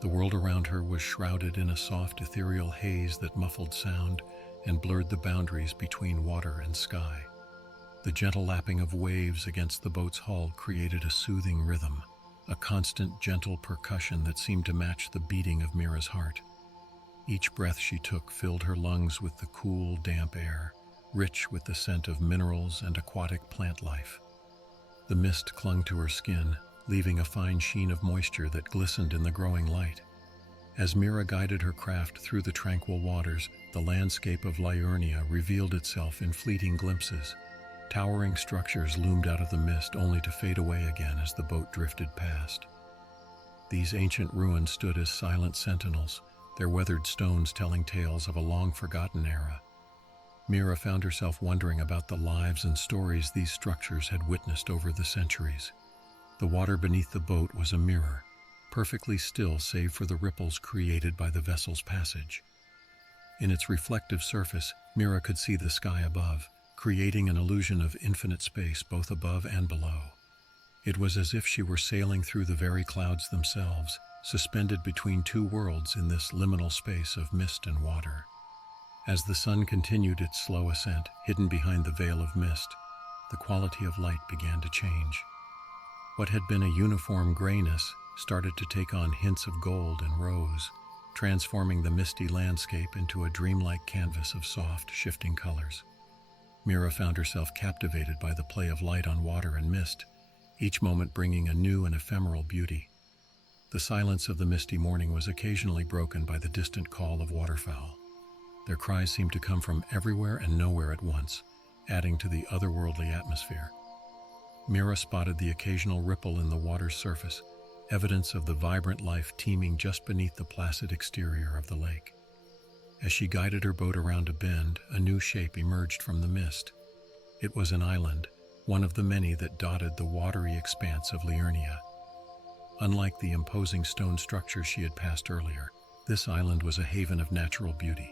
The world around her was shrouded in a soft, ethereal haze that muffled sound and blurred the boundaries between water and sky. The gentle lapping of waves against the boat's hull created a soothing rhythm, a constant, gentle percussion that seemed to match the beating of Mira's heart. Each breath she took filled her lungs with the cool, damp air, rich with the scent of minerals and aquatic plant life. The mist clung to her skin, leaving a fine sheen of moisture that glistened in the growing light. As Mira guided her craft through the tranquil waters, the landscape of Liurnia revealed itself in fleeting glimpses. Towering structures loomed out of the mist only to fade away again as the boat drifted past. These ancient ruins stood as silent sentinels, their weathered stones telling tales of a long-forgotten era. Mira found herself wondering about the lives and stories these structures had witnessed over the centuries. The water beneath the boat was a mirror, perfectly still save for the ripples created by the vessel's passage. In its reflective surface, Mira could see the sky above, creating an illusion of infinite space both above and below. It was as if she were sailing through the very clouds themselves, suspended between two worlds in this liminal space of mist and water. As the sun continued its slow ascent, hidden behind the veil of mist, the quality of light began to change. What had been a uniform grayness started to take on hints of gold and rose, transforming the misty landscape into a dreamlike canvas of soft, shifting colors. Mira found herself captivated by the play of light on water and mist, each moment bringing a new and ephemeral beauty. The silence of the misty morning was occasionally broken by the distant call of waterfowl. Their cries seemed to come from everywhere and nowhere at once, adding to the otherworldly atmosphere. Mira spotted the occasional ripple in the water's surface, evidence of the vibrant life teeming just beneath the placid exterior of the lake. As she guided her boat around a bend, a new shape emerged from the mist. It was an island, one of the many that dotted the watery expanse of Liurnia. Unlike the imposing stone structure she had passed earlier, this island was a haven of natural beauty.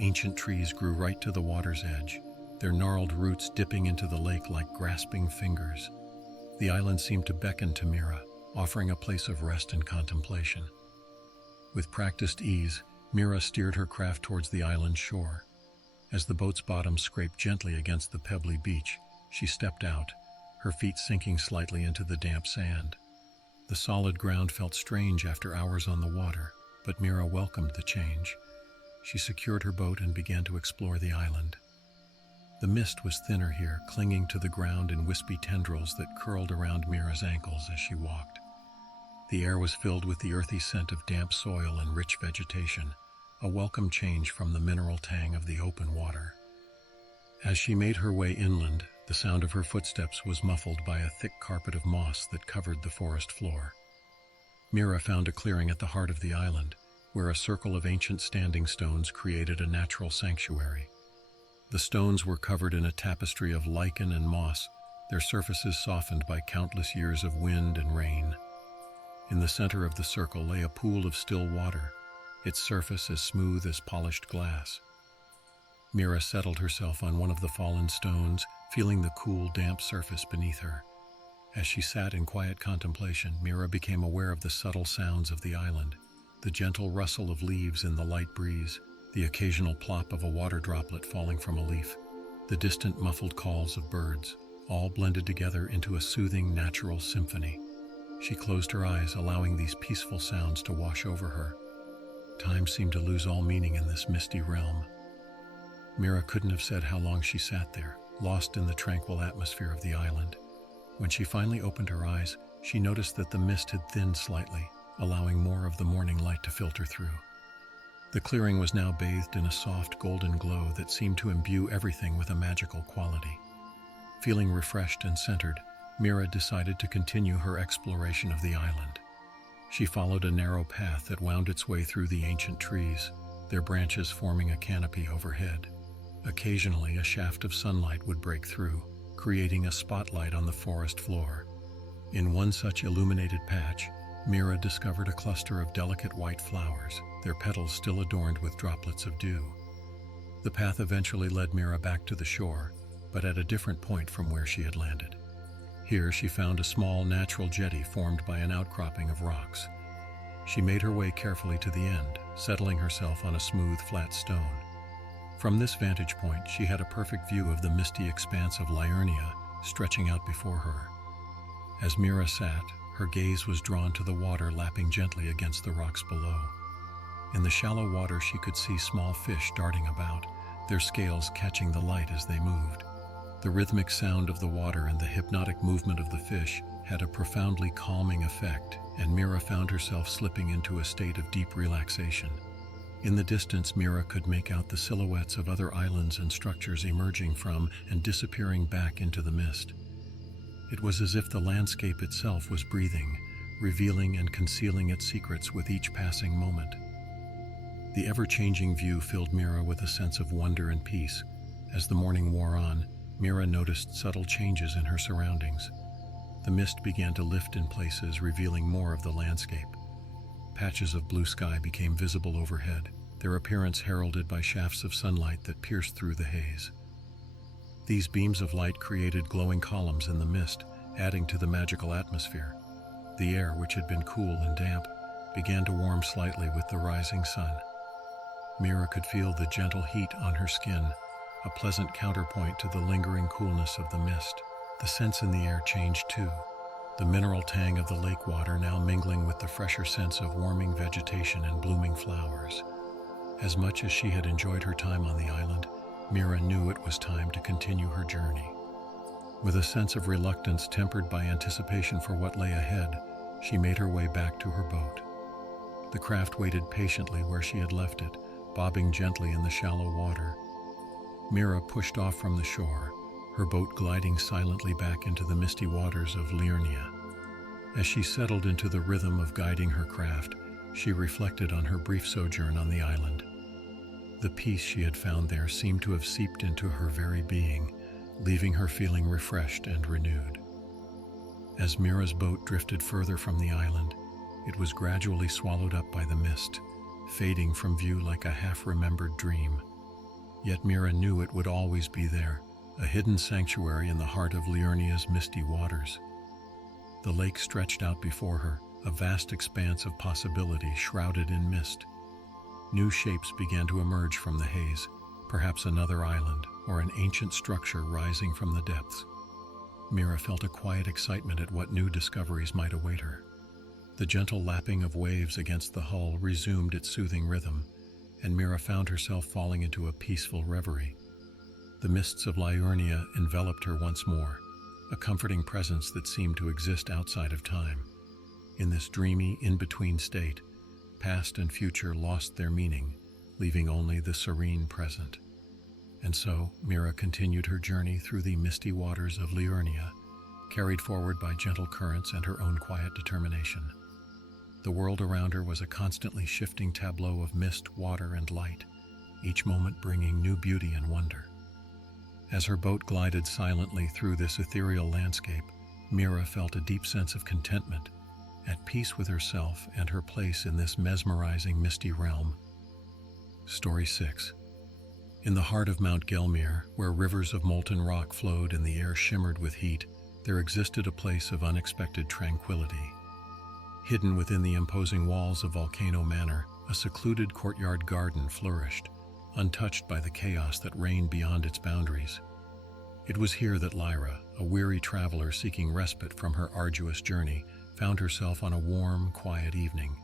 Ancient trees grew right to the water's edge, their gnarled roots dipping into the lake like grasping fingers. The island seemed to beckon to Mira, offering a place of rest and contemplation. With practiced ease, Mira steered her craft towards the island's shore. As the boat's bottom scraped gently against the pebbly beach, she stepped out, her feet sinking slightly into the damp sand. The solid ground felt strange after hours on the water, but Mira welcomed the change. She secured her boat and began to explore the island. The mist was thinner here, clinging to the ground in wispy tendrils that curled around Mira's ankles as she walked. The air was filled with the earthy scent of damp soil and rich vegetation, a welcome change from the mineral tang of the open water. As she made her way inland, the sound of her footsteps was muffled by a thick carpet of moss that covered the forest floor. Mira found a clearing at the heart of the island, where a circle of ancient standing stones created a natural sanctuary. The stones were covered in a tapestry of lichen and moss, their surfaces softened by countless years of wind and rain. In the center of the circle lay a pool of still water, its surface as smooth as polished glass. Mira settled herself on one of the fallen stones, feeling the cool, damp surface beneath her. As she sat in quiet contemplation, Mira became aware of the subtle sounds of the island, the gentle rustle of leaves in the light breeze, the occasional plop of a water droplet falling from a leaf, the distant muffled calls of birds, all blended together into a soothing, natural symphony. She closed her eyes, allowing these peaceful sounds to wash over her. Time seemed to lose all meaning in this misty realm. Mira couldn't have said how long she sat there, lost in the tranquil atmosphere of the island. When she finally opened her eyes, she noticed that the mist had thinned slightly, allowing more of the morning light to filter through. The clearing was now bathed in a soft golden glow that seemed to imbue everything with a magical quality. Feeling refreshed and centered, Mira decided to continue her exploration of the island. She followed a narrow path that wound its way through the ancient trees, their branches forming a canopy overhead. Occasionally, a shaft of sunlight would break through, creating a spotlight on the forest floor. In one such illuminated patch, Mira discovered a cluster of delicate white flowers, their petals still adorned with droplets of dew. The path eventually led Mira back to the shore, but at a different point from where she had landed. Here she found a small natural jetty formed by an outcropping of rocks. She made her way carefully to the end, settling herself on a smooth, flat stone. From this vantage point, she had a perfect view of the misty expanse of Liurnia stretching out before her. As Mira sat, her gaze was drawn to the water lapping gently against the rocks below. In the shallow water, she could see small fish darting about, their scales catching the light as they moved. The rhythmic sound of the water and the hypnotic movement of the fish had a profoundly calming effect, and Mira found herself slipping into a state of deep relaxation. In the distance, Mira could make out the silhouettes of other islands and structures emerging from and disappearing back into the mist. It was as if the landscape itself was breathing, revealing and concealing its secrets with each passing moment. The ever-changing view filled Mira with a sense of wonder and peace. As the morning wore on, Mira noticed subtle changes in her surroundings. The mist began to lift in places, revealing more of the landscape. Patches of blue sky became visible overhead, their appearance heralded by shafts of sunlight that pierced through the haze. These beams of light created glowing columns in the mist, adding to the magical atmosphere. The air, which had been cool and damp, began to warm slightly with the rising sun. Mira could feel the gentle heat on her skin, a pleasant counterpoint to the lingering coolness of the mist. The scents in the air changed too, the mineral tang of the lake water now mingling with the fresher sense of warming vegetation and blooming flowers. As much as she had enjoyed her time on the island, Mira knew it was time to continue her journey. With a sense of reluctance tempered by anticipation for what lay ahead, she made her way back to her boat. The craft waited patiently where she had left it, bobbing gently in the shallow water. Mira pushed off from the shore, her boat gliding silently back into the misty waters of Liurnia. As she settled into the rhythm of guiding her craft, she reflected on her brief sojourn on the island. The peace she had found there seemed to have seeped into her very being, leaving her feeling refreshed and renewed. As Mira's boat drifted further from the island, it was gradually swallowed up by the mist, fading from view like a half-remembered dream. Yet Mira knew it would always be there, a hidden sanctuary in the heart of Liurnia's misty waters. The lake stretched out before her, a vast expanse of possibility shrouded in mist. New shapes began to emerge from the haze, perhaps another island or an ancient structure rising from the depths. Mira felt a quiet excitement at what new discoveries might await her. The gentle lapping of waves against the hull resumed its soothing rhythm, and Mira found herself falling into a peaceful reverie. The mists of Liurnia enveloped her once more, a comforting presence that seemed to exist outside of time. In this dreamy, in-between state, past and future lost their meaning, leaving only the serene present. And so, Mira continued her journey through the misty waters of Liurnia, carried forward by gentle currents and her own quiet determination. The world around her was a constantly shifting tableau of mist, water, and light, each moment bringing new beauty and wonder. As her boat glided silently through this ethereal landscape, Mira felt a deep sense of contentment, at peace with herself and her place in this mesmerizing misty realm. Story 6. In the heart of Mount Gelmir, where rivers of molten rock flowed and the air shimmered with heat, there existed a place of unexpected tranquility. Hidden within the imposing walls of Volcano Manor, a secluded courtyard garden flourished, untouched by the chaos that reigned beyond its boundaries. It was here that Lyra, a weary traveler seeking respite from her arduous journey, found herself on a warm, quiet evening.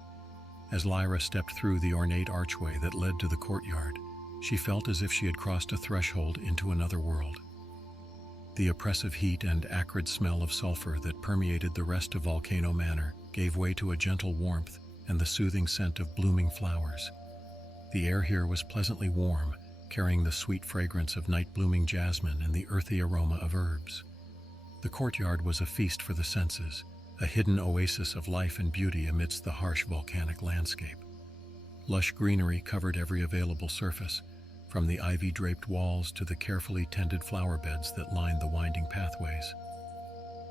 As Lyra stepped through the ornate archway that led to the courtyard, she felt as if she had crossed a threshold into another world. The oppressive heat and acrid smell of sulfur that permeated the rest of Volcano Manor gave way to a gentle warmth and the soothing scent of blooming flowers. The air here was pleasantly warm, carrying the sweet fragrance of night-blooming jasmine and the earthy aroma of herbs. The courtyard was a feast for the senses, a hidden oasis of life and beauty amidst the harsh volcanic landscape. Lush greenery covered every available surface, from the ivy-draped walls to the carefully tended flower beds that lined the winding pathways.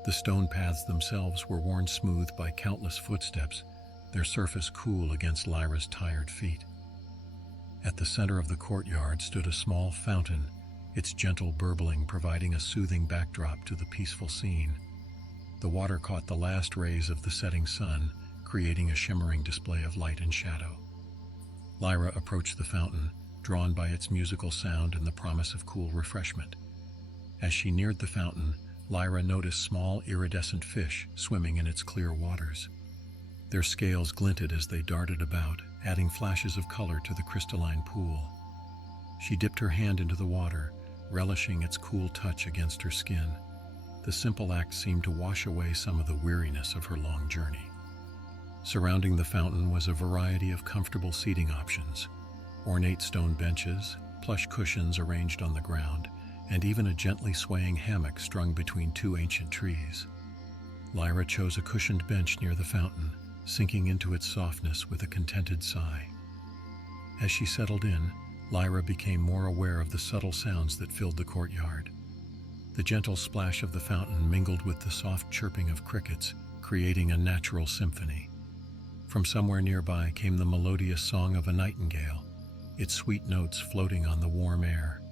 The stone paths themselves were worn smooth by countless footsteps, their surface cool against Lyra's tired feet. At the center of the courtyard stood a small fountain, its gentle burbling providing a soothing backdrop to the peaceful scene. The water caught the last rays of the setting sun, creating a shimmering display of light and shadow. Lyra approached the fountain, drawn by its musical sound and the promise of cool refreshment. As she neared the fountain, Lyra noticed small iridescent fish swimming in its clear waters. Their scales glinted as they darted about, adding flashes of color to the crystalline pool. She dipped her hand into the water, relishing its cool touch against her skin. The simple act seemed to wash away some of the weariness of her long journey. Surrounding the fountain was a variety of comfortable seating options, ornate stone benches, plush cushions arranged on the ground, and even a gently swaying hammock strung between two ancient trees. Lyra chose a cushioned bench near the fountain, sinking into its softness with a contented sigh. As she settled in, Lyra became more aware of the subtle sounds that filled the courtyard. The gentle splash of the fountain mingled with the soft chirping of crickets, creating a natural symphony. From somewhere nearby came the melodious song of a nightingale, its sweet notes floating on the warm air.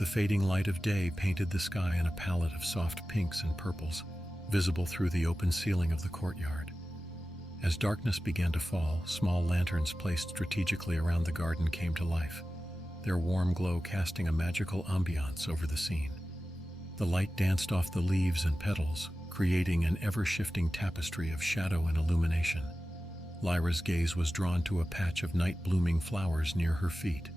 The fading light of day painted the sky in a palette of soft pinks and purples, visible through the open ceiling of the courtyard. As darkness began to fall, small lanterns placed strategically around the garden came to life, their warm glow casting a magical ambiance over the scene. The light danced off the leaves and petals, creating an ever-shifting tapestry of shadow and illumination. Lyra's gaze was drawn to a patch of night-blooming flowers near her feet.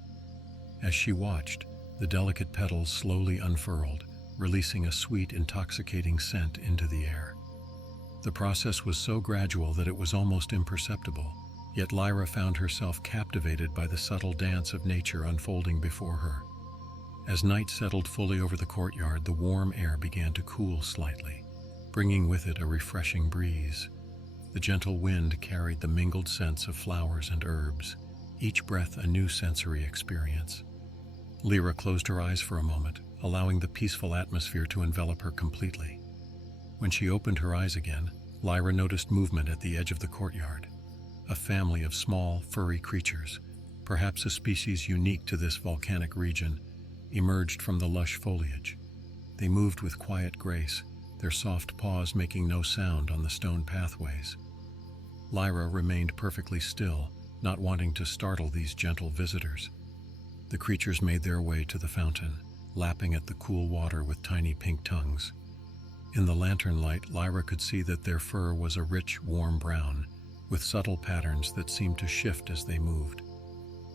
As she watched, the delicate petals slowly unfurled, releasing a sweet, intoxicating scent into the air. The process was so gradual that it was almost imperceptible, yet Lyra found herself captivated by the subtle dance of nature unfolding before her. As night settled fully over the courtyard, the warm air began to cool slightly, bringing with it a refreshing breeze. The gentle wind carried the mingled scents of flowers and herbs, each breath a new sensory experience. Lyra closed her eyes for a moment, allowing the peaceful atmosphere to envelop her completely. When she opened her eyes again, Lyra noticed movement at the edge of the courtyard. A family of small, furry creatures, perhaps a species unique to this volcanic region, emerged from the lush foliage. They moved with quiet grace, their soft paws making no sound on the stone pathways. Lyra remained perfectly still, not wanting to startle these gentle visitors. The creatures made their way to the fountain, lapping at the cool water with tiny pink tongues. In the lantern light, Lyra could see that their fur was a rich, warm brown, with subtle patterns that seemed to shift as they moved.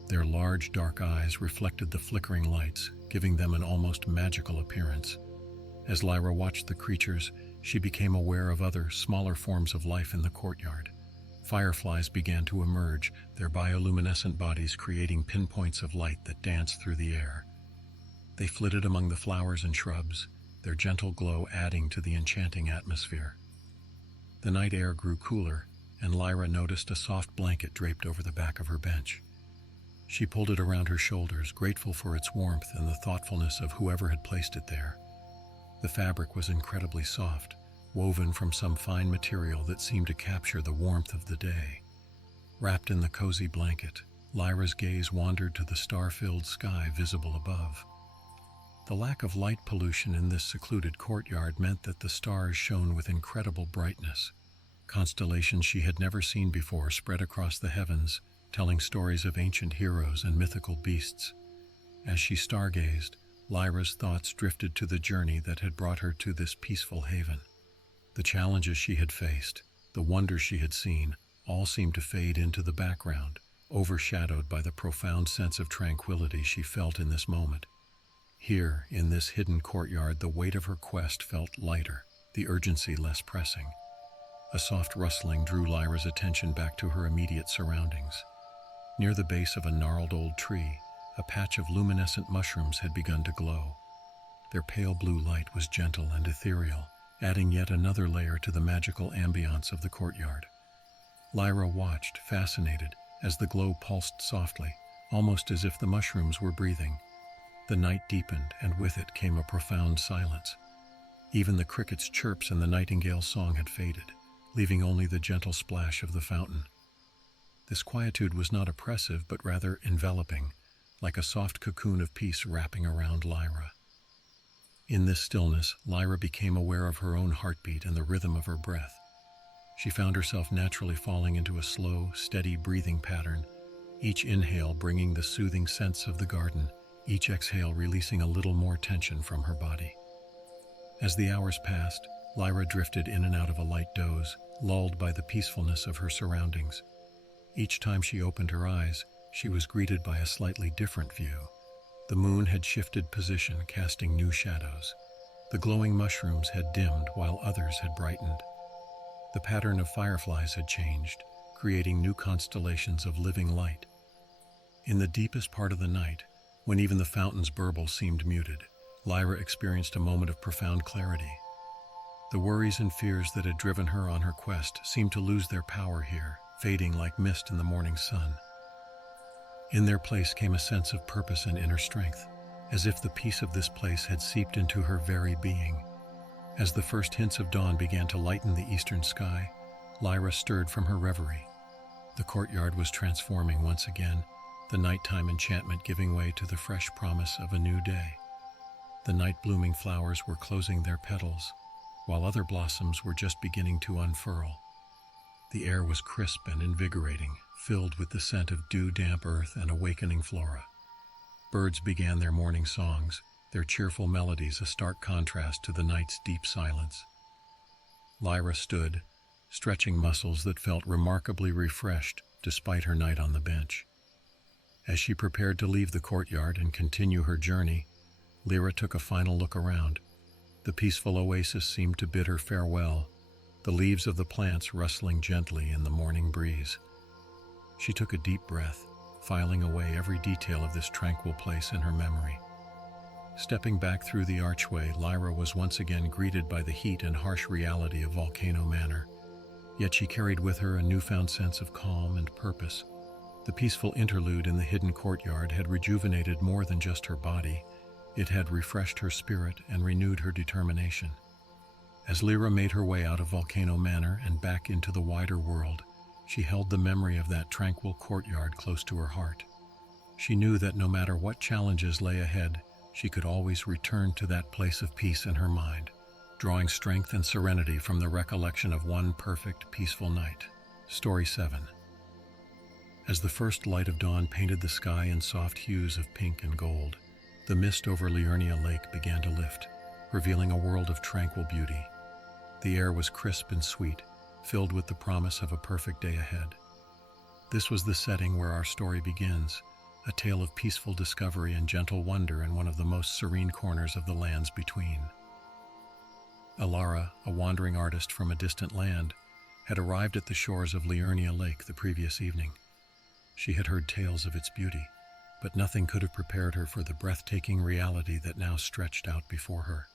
Their large, dark eyes reflected the flickering lights, giving them an almost magical appearance. As Lyra watched the creatures, she became aware of other, smaller forms of life in the courtyard. Fireflies began to emerge, their bioluminescent bodies creating pinpoints of light that danced through the air. They flitted among the flowers and shrubs, their gentle glow adding to the enchanting atmosphere. The night air grew cooler, and Lyra noticed a soft blanket draped over the back of her bench. She pulled it around her shoulders, grateful for its warmth and the thoughtfulness of whoever had placed it there. The fabric was incredibly soft, woven from some fine material that seemed to capture the warmth of the day. Wrapped in the cozy blanket, Lyra's gaze wandered to the star-filled sky visible above. The lack of light pollution in this secluded courtyard meant that the stars shone with incredible brightness. Constellations she had never seen before spread across the heavens, telling stories of ancient heroes and mythical beasts. As she stargazed, Lyra's thoughts drifted to the journey that had brought her to this peaceful haven. The challenges she had faced, the wonders she had seen, all seemed to fade into the background, overshadowed by the profound sense of tranquility she felt in this moment. Here, in this hidden courtyard, the weight of her quest felt lighter, the urgency less pressing. A soft rustling drew Lyra's attention back to her immediate surroundings. Near the base of a gnarled old tree, a patch of luminescent mushrooms had begun to glow. Their pale blue light was gentle and ethereal, adding yet another layer to the magical ambiance of the courtyard. Lyra watched, fascinated, as the glow pulsed softly, almost as if the mushrooms were breathing. The night deepened, and with it came a profound silence. Even the cricket's chirps and the nightingale's song had faded, leaving only the gentle splash of the fountain. This quietude was not oppressive, but rather enveloping, like a soft cocoon of peace wrapping around Lyra. In this stillness, Lyra became aware of her own heartbeat and the rhythm of her breath. She found herself naturally falling into a slow, steady breathing pattern, each inhale bringing the soothing scents of the garden, each exhale releasing a little more tension from her body. As the hours passed, Lyra drifted in and out of a light doze, lulled by the peacefulness of her surroundings. Each time she opened her eyes, she was greeted by a slightly different view. The moon had shifted position, casting new shadows. The glowing mushrooms had dimmed while others had brightened. The pattern of fireflies had changed, creating new constellations of living light. In the deepest part of the night, when even the fountain's burble seemed muted, Lyra experienced a moment of profound clarity. The worries and fears that had driven her on her quest seemed to lose their power here, fading like mist in the morning sun. In their place came a sense of purpose and inner strength, as if the peace of this place had seeped into her very being. As the first hints of dawn began to lighten the eastern sky, Lyra stirred from her reverie. The courtyard was transforming once again, the nighttime enchantment giving way to the fresh promise of a new day. The night-blooming flowers were closing their petals, while other blossoms were just beginning to unfurl. The air was crisp and invigorating, filled with the scent of dew-damp earth and awakening flora. Birds began their morning songs, their cheerful melodies a stark contrast to the night's deep silence. Lyra stood, stretching muscles that felt remarkably refreshed despite her night on the bench. As she prepared to leave the courtyard and continue her journey, Lyra took a final look around. The peaceful oasis seemed to bid her farewell, the leaves of the plants rustling gently in the morning breeze. She took a deep breath, filing away every detail of this tranquil place in her memory. Stepping back through the archway, Lyra was once again greeted by the heat and harsh reality of Volcano Manor. Yet she carried with her a newfound sense of calm and purpose. The peaceful interlude in the hidden courtyard had rejuvenated more than just her body. It had refreshed her spirit and renewed her determination. As Lyra made her way out of Volcano Manor and back into the wider world, she held the memory of that tranquil courtyard close to her heart. She knew that no matter what challenges lay ahead, she could always return to that place of peace in her mind, drawing strength and serenity from the recollection of one perfect, peaceful night. Story 7. As the first light of dawn painted the sky in soft hues of pink and gold, the mist over Liurnia Lake began to lift, revealing a world of tranquil beauty. The air was crisp and sweet, filled with the promise of a perfect day ahead. This was the setting where our story begins, a tale of peaceful discovery and gentle wonder in one of the most serene corners of the lands between. Alara, a wandering artist from a distant land, had arrived at the shores of Liurnia Lake the previous evening. She had heard tales of its beauty, but nothing could have prepared her for the breathtaking reality that now stretched out before her.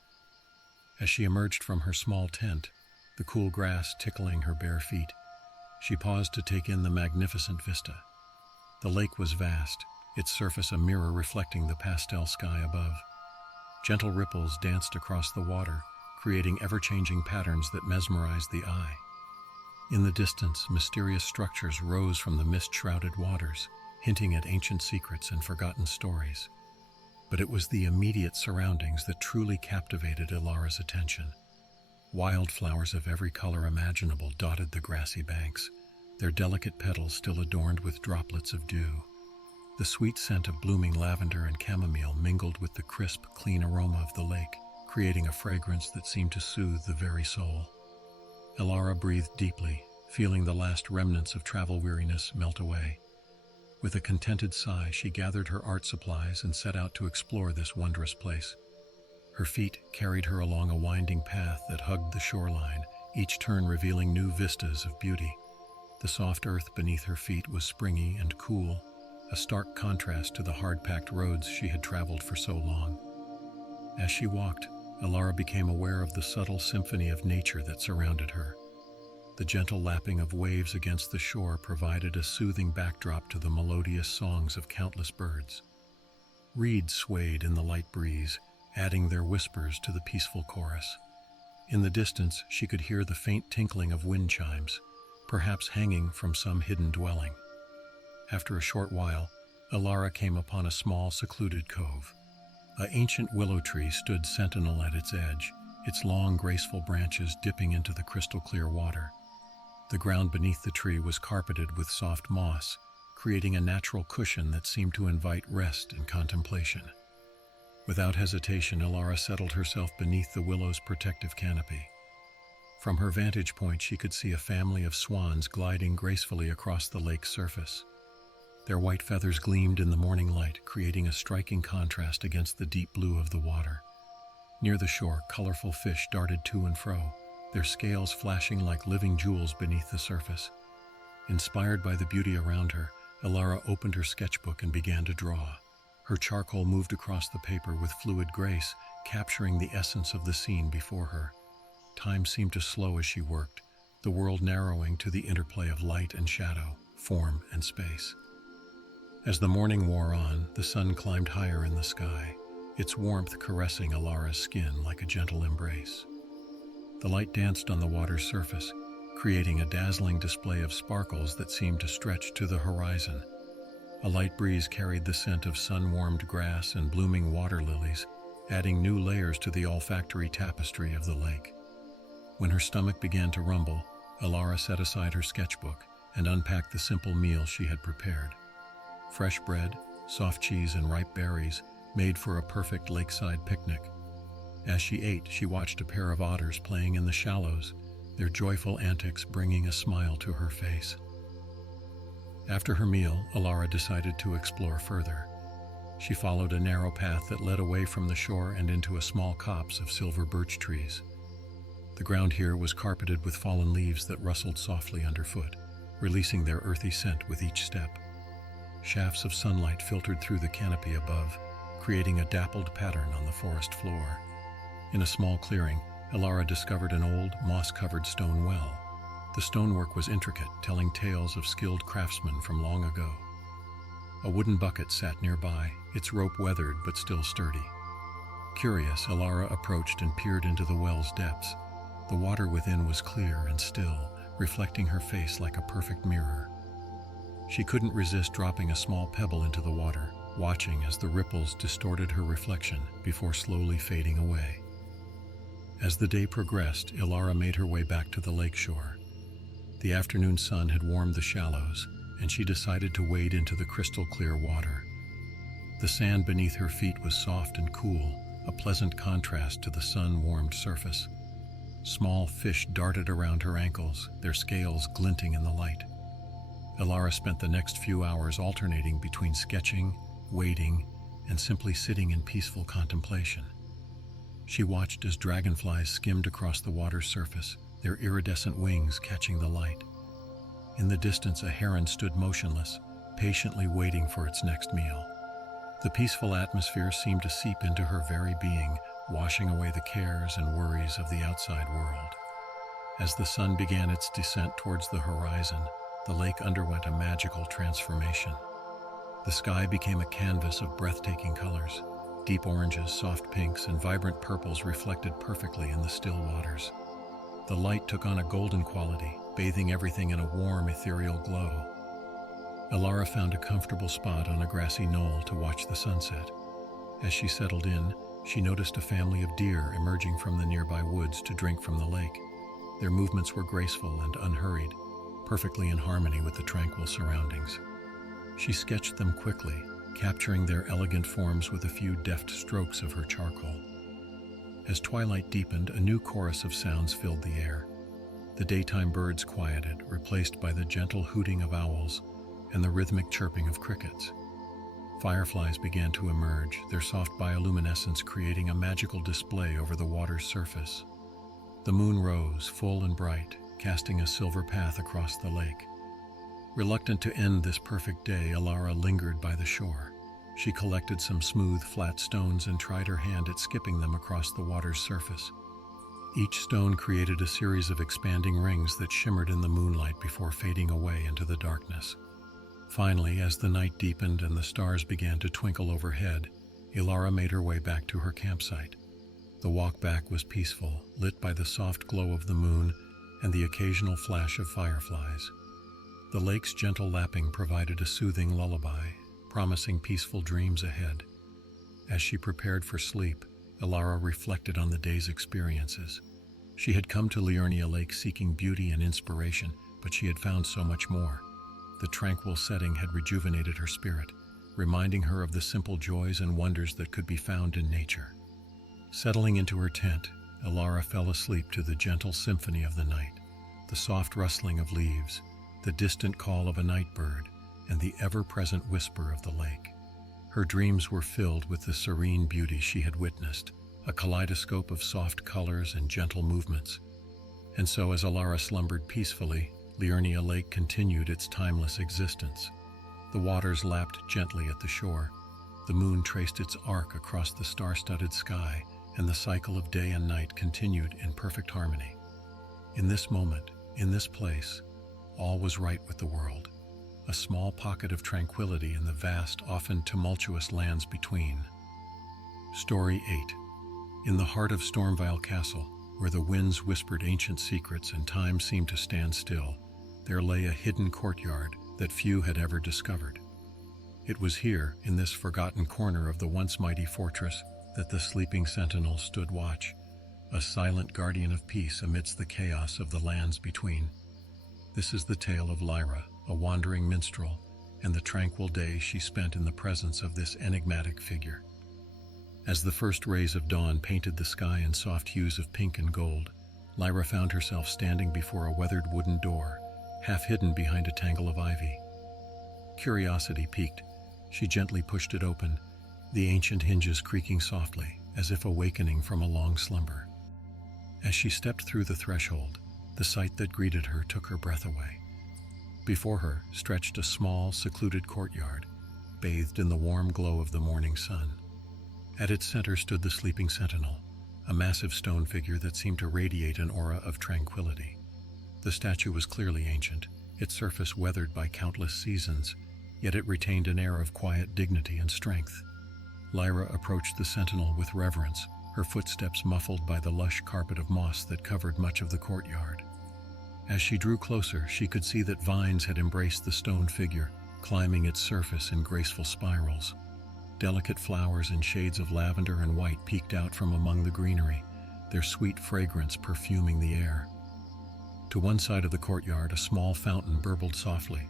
As she emerged from her small tent, the cool grass tickling her bare feet, she paused to take in the magnificent vista. The lake was vast, its surface a mirror reflecting the pastel sky above. Gentle ripples danced across the water, creating ever-changing patterns that mesmerized the eye. In the distance, mysterious structures rose from the mist-shrouded waters, hinting at ancient secrets and forgotten stories. But it was the immediate surroundings that truly captivated Alara's attention. Wildflowers of every color imaginable dotted the grassy banks, their delicate petals still adorned with droplets of dew. The sweet scent of blooming lavender and chamomile mingled with the crisp, clean aroma of the lake, creating a fragrance that seemed to soothe the very soul. Alara breathed deeply, feeling the last remnants of travel weariness melt away. With a contented sigh, she gathered her art supplies and set out to explore this wondrous place. Her feet carried her along a winding path that hugged the shoreline, each turn revealing new vistas of beauty. The soft earth beneath her feet was springy and cool, a stark contrast to the hard-packed roads she had traveled for so long. As she walked, Alara became aware of the subtle symphony of nature that surrounded her. The gentle lapping of waves against the shore provided a soothing backdrop to the melodious songs of countless birds. Reeds swayed in the light breeze, adding their whispers to the peaceful chorus. In the distance, she could hear the faint tinkling of wind chimes, perhaps hanging from some hidden dwelling. After a short while, Alara came upon a small, secluded cove. An ancient willow tree stood sentinel at its edge, its long, graceful branches dipping into the crystal-clear water. The ground beneath the tree was carpeted with soft moss, creating a natural cushion that seemed to invite rest and contemplation. Without hesitation, Alara settled herself beneath the willow's protective canopy. From her vantage point, she could see a family of swans gliding gracefully across the lake's surface. Their white feathers gleamed in the morning light, creating a striking contrast against the deep blue of the water. Near the shore, colorful fish darted to and fro, their scales flashing like living jewels beneath the surface. Inspired by the beauty around her, Alara opened her sketchbook and began to draw. Her charcoal moved across the paper with fluid grace, capturing the essence of the scene before her. Time seemed to slow as she worked, the world narrowing to the interplay of light and shadow, form and space. As the morning wore on, the sun climbed higher in the sky, its warmth caressing Alara's skin like a gentle embrace. The light danced on the water's surface, creating a dazzling display of sparkles that seemed to stretch to the horizon. A light breeze carried the scent of sun-warmed grass and blooming water lilies, adding new layers to the olfactory tapestry of the lake. When her stomach began to rumble, Elara set aside her sketchbook and unpacked the simple meal she had prepared. Fresh bread, soft cheese, and ripe berries made for a perfect lakeside picnic. As she ate, she watched a pair of otters playing in the shallows, their joyful antics bringing a smile to her face. After her meal, Elara decided to explore further. She followed a narrow path that led away from the shore and into a small copse of silver birch trees. The ground here was carpeted with fallen leaves that rustled softly underfoot, releasing their earthy scent with each step. Shafts of sunlight filtered through the canopy above, creating a dappled pattern on the forest floor. In a small clearing, Elara discovered an old, moss-covered stone well. The stonework was intricate, telling tales of skilled craftsmen from long ago. A wooden bucket sat nearby, its rope weathered but still sturdy. Curious, Elara approached and peered into the well's depths. The water within was clear and still, reflecting her face like a perfect mirror. She couldn't resist dropping a small pebble into the water, watching as the ripples distorted her reflection before slowly fading away. As the day progressed, Elara made her way back to the lakeshore. The afternoon sun had warmed the shallows, and she decided to wade into the crystal-clear water. The sand beneath her feet was soft and cool, a pleasant contrast to the sun-warmed surface. Small fish darted around her ankles, their scales glinting in the light. Elara spent the next few hours alternating between sketching, wading, and simply sitting in peaceful contemplation. She watched as dragonflies skimmed across the water's surface, their iridescent wings catching the light. In the distance, a heron stood motionless, patiently waiting for its next meal. The peaceful atmosphere seemed to seep into her very being, washing away the cares and worries of the outside world. As the sun began its descent towards the horizon, the lake underwent a magical transformation. The sky became a canvas of breathtaking colors. Deep oranges, soft pinks, and vibrant purples reflected perfectly in the still waters. The light took on a golden quality, bathing everything in a warm, ethereal glow. Elara found a comfortable spot on a grassy knoll to watch the sunset. As she settled in, she noticed a family of deer emerging from the nearby woods to drink from the lake. Their movements were graceful and unhurried, perfectly in harmony with the tranquil surroundings. She sketched them quickly, capturing their elegant forms with a few deft strokes of her charcoal. As twilight deepened, a new chorus of sounds filled the air. The daytime birds quieted, replaced by the gentle hooting of owls and the rhythmic chirping of crickets. Fireflies began to emerge, their soft bioluminescence creating a magical display over the water's surface. The moon rose, full and bright, casting a silver path across the lake. Reluctant to end this perfect day, Elara lingered by the shore. She collected some smooth, flat stones and tried her hand at skipping them across the water's surface. Each stone created a series of expanding rings that shimmered in the moonlight before fading away into the darkness. Finally, as the night deepened and the stars began to twinkle overhead, Elara made her way back to her campsite. The walk back was peaceful, lit by the soft glow of the moon and the occasional flash of fireflies. The lake's gentle lapping provided a soothing lullaby, promising peaceful dreams ahead. As she prepared for sleep, Elara reflected on the day's experiences. She had come to Liurnia Lake seeking beauty and inspiration, but she had found so much more. The tranquil setting had rejuvenated her spirit, reminding her of the simple joys and wonders that could be found in nature. Settling into her tent, Elara fell asleep to the gentle symphony of the night, the soft rustling of leaves, the distant call of a night bird, and the ever-present whisper of the lake. Her dreams were filled with the serene beauty she had witnessed, a kaleidoscope of soft colors and gentle movements. And so as Elara slumbered peacefully, Liurnia Lake continued its timeless existence. The waters lapped gently at the shore, the moon traced its arc across the star-studded sky, and the cycle of day and night continued in perfect harmony. In this moment, in this place, all was right with the world. A small pocket of tranquility in the vast, often tumultuous lands between. Story 8. In the heart of Stormveil Castle, where the winds whispered ancient secrets and time seemed to stand still, there lay a hidden courtyard that few had ever discovered. It was here, in this forgotten corner of the once mighty fortress, that the sleeping sentinel stood watch, a silent guardian of peace amidst the chaos of the lands between. This is the tale of Lyra, a wandering minstrel, and the tranquil day she spent in the presence of this enigmatic figure. As the first rays of dawn painted the sky in soft hues of pink and gold, Lyra found herself standing before a weathered wooden door, half hidden behind a tangle of ivy. Curiosity piqued. She gently pushed it open, the ancient hinges creaking softly, as if awakening from a long slumber. As she stepped through the threshold, the sight that greeted her took her breath away. Before her stretched a small, secluded courtyard, bathed in the warm glow of the morning sun. At its center stood the sleeping sentinel, a massive stone figure that seemed to radiate an aura of tranquility. The statue was clearly ancient, its surface weathered by countless seasons, yet it retained an air of quiet dignity and strength. Lyra approached the sentinel with reverence, her footsteps muffled by the lush carpet of moss that covered much of the courtyard. As she drew closer, she could see that vines had embraced the stone figure, climbing its surface in graceful spirals. Delicate flowers in shades of lavender and white peeked out from among the greenery, their sweet fragrance perfuming the air. To one side of the courtyard, a small fountain burbled softly,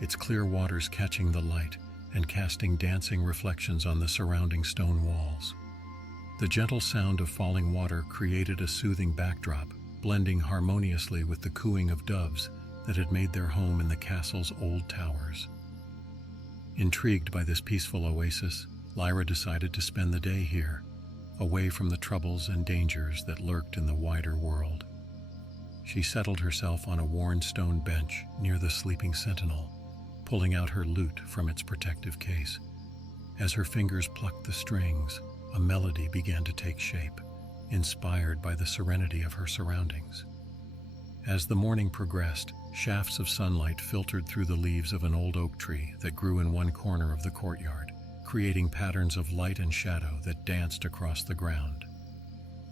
its clear waters catching the light and casting dancing reflections on the surrounding stone walls. The gentle sound of falling water created a soothing backdrop, blending harmoniously with the cooing of doves that had made their home in the castle's old towers. Intrigued by this peaceful oasis, Lyra decided to spend the day here, away from the troubles and dangers that lurked in the wider world. She settled herself on a worn stone bench near the sleeping sentinel, pulling out her lute from its protective case. As her fingers plucked the strings, a melody began to take shape, inspired by the serenity of her surroundings. As the morning progressed, shafts of sunlight filtered through the leaves of an old oak tree that grew in one corner of the courtyard, creating patterns of light and shadow that danced across the ground.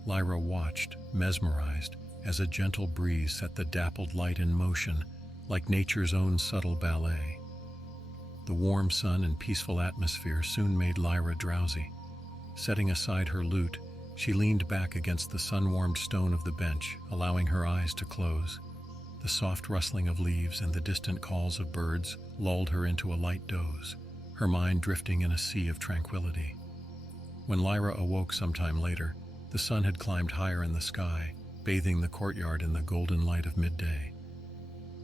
Lyra watched, mesmerized, as a gentle breeze set the dappled light in motion, like nature's own subtle ballet. The warm sun and peaceful atmosphere soon made Lyra drowsy. Setting aside her lute, she leaned back against the sun-warmed stone of the bench, allowing her eyes to close. The soft rustling of leaves and the distant calls of birds lulled her into a light doze, her mind drifting in a sea of tranquility. When Lyra awoke sometime later, the sun had climbed higher in the sky, bathing the courtyard in the golden light of midday.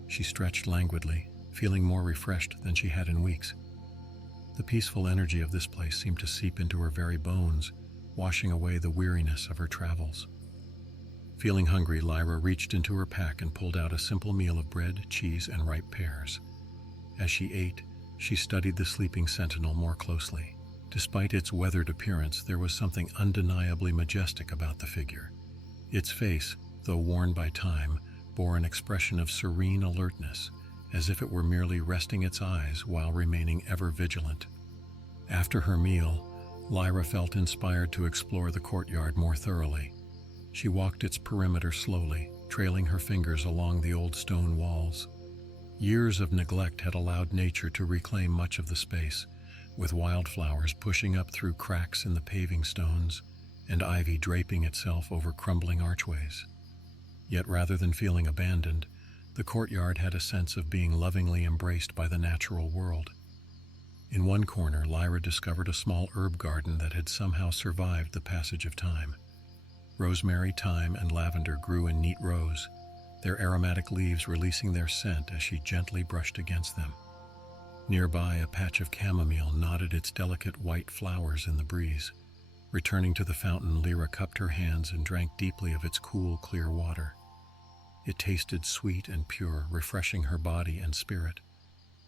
She stretched languidly, feeling more refreshed than she had in weeks. The peaceful energy of this place seemed to seep into her very bones, washing away the weariness of her travels. Feeling hungry, Lyra reached into her pack and pulled out a simple meal of bread, cheese, and ripe pears. As she ate, she studied the sleeping sentinel more closely. Despite its weathered appearance, there was something undeniably majestic about the figure. Its face, though worn by time, bore an expression of serene alertness, as if it were merely resting its eyes while remaining ever vigilant. After her meal, Lyra felt inspired to explore the courtyard more thoroughly. She walked its perimeter slowly, trailing her fingers along the old stone walls. Years of neglect had allowed nature to reclaim much of the space, with wildflowers pushing up through cracks in the paving stones and ivy draping itself over crumbling archways. Yet rather than feeling abandoned, the courtyard had a sense of being lovingly embraced by the natural world. In one corner, Lyra discovered a small herb garden that had somehow survived the passage of time. Rosemary, thyme, and lavender grew in neat rows, their aromatic leaves releasing their scent as she gently brushed against them. Nearby, a patch of chamomile nodded its delicate white flowers in the breeze. Returning to the fountain, Lyra cupped her hands and drank deeply of its cool, clear water. It tasted sweet and pure, refreshing her body and spirit.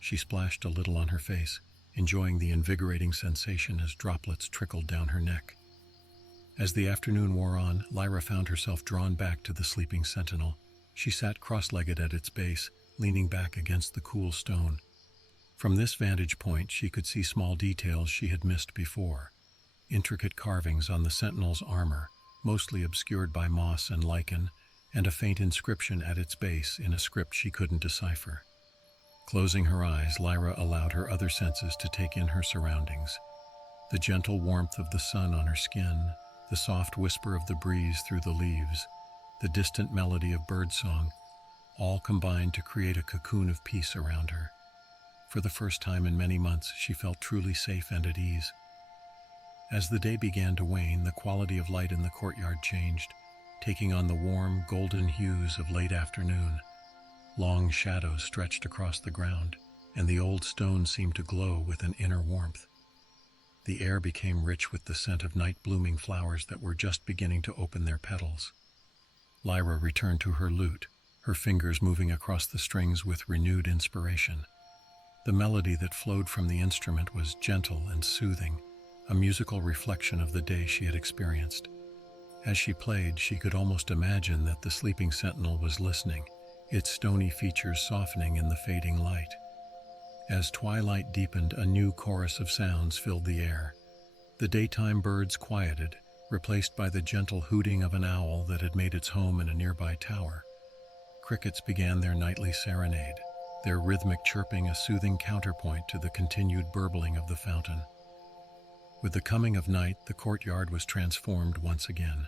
She splashed a little on her face, enjoying the invigorating sensation as droplets trickled down her neck. As the afternoon wore on, Lyra found herself drawn back to the sleeping sentinel. She sat cross-legged at its base, leaning back against the cool stone. From this vantage point, she could see small details she had missed before. Intricate carvings on the sentinel's armor, mostly obscured by moss and lichen, and a faint inscription at its base in a script she couldn't decipher. Closing her eyes, Lyra allowed her other senses to take in her surroundings. The gentle warmth of the sun on her skin, the soft whisper of the breeze through the leaves, the distant melody of birdsong, all combined to create a cocoon of peace around her. For the first time in many months, she felt truly safe and at ease. As the day began to wane, the quality of light in the courtyard changed, taking on the warm, golden hues of late afternoon. Long shadows stretched across the ground, and the old stone seemed to glow with an inner warmth. The air became rich with the scent of night-blooming flowers that were just beginning to open their petals. Lyra returned to her lute, her fingers moving across the strings with renewed inspiration. The melody that flowed from the instrument was gentle and soothing, a musical reflection of the day she had experienced. As she played, she could almost imagine that the sleeping sentinel was listening, its stony features softening in the fading light. As twilight deepened, a new chorus of sounds filled the air. The daytime birds quieted, replaced by the gentle hooting of an owl that had made its home in a nearby tower. Crickets began their nightly serenade, their rhythmic chirping a soothing counterpoint to the continued burbling of the fountain. With the coming of night, the courtyard was transformed once again.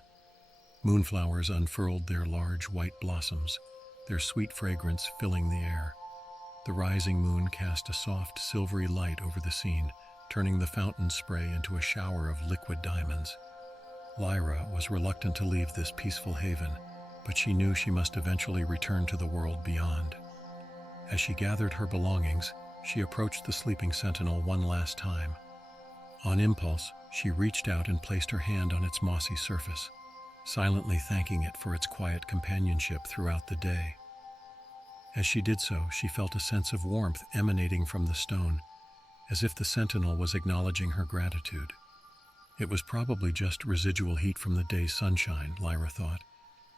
Moonflowers unfurled their large white blossoms, their sweet fragrance filling the air. The rising moon cast a soft, silvery light over the scene, turning the fountain spray into a shower of liquid diamonds. Lyra was reluctant to leave this peaceful haven, but she knew she must eventually return to the world beyond. As she gathered her belongings, she approached the sleeping sentinel one last time. On impulse, she reached out and placed her hand on its mossy surface, silently thanking it for its quiet companionship throughout the day. As she did so, she felt a sense of warmth emanating from the stone, as if the sentinel was acknowledging her gratitude. It was probably just residual heat from the day's sunshine, Lyra thought,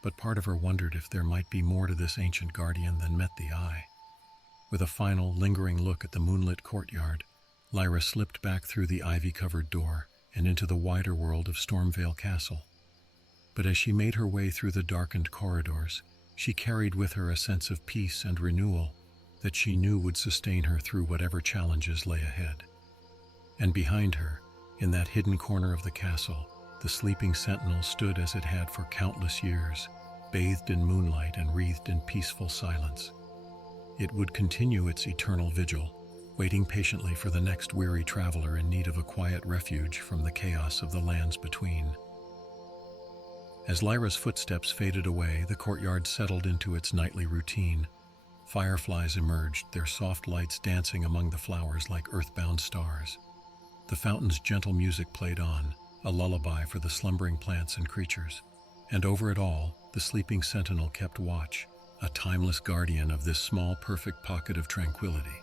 but part of her wondered if there might be more to this ancient guardian than met the eye. With a final, lingering look at the moonlit courtyard, Lyra slipped back through the ivy-covered door and into the wider world of Stormveil Castle. But as she made her way through the darkened corridors, she carried with her a sense of peace and renewal that she knew would sustain her through whatever challenges lay ahead. And behind her, in that hidden corner of the castle, the sleeping sentinel stood as it had for countless years, bathed in moonlight and wreathed in peaceful silence. It would continue its eternal vigil, waiting patiently for the next weary traveler in need of a quiet refuge from the chaos of the lands between. As Lyra's footsteps faded away, the courtyard settled into its nightly routine. Fireflies emerged, their soft lights dancing among the flowers like earthbound stars. The fountain's gentle music played on, a lullaby for the slumbering plants and creatures. And over it all, the sleeping sentinel kept watch, a timeless guardian of this small, perfect pocket of tranquility.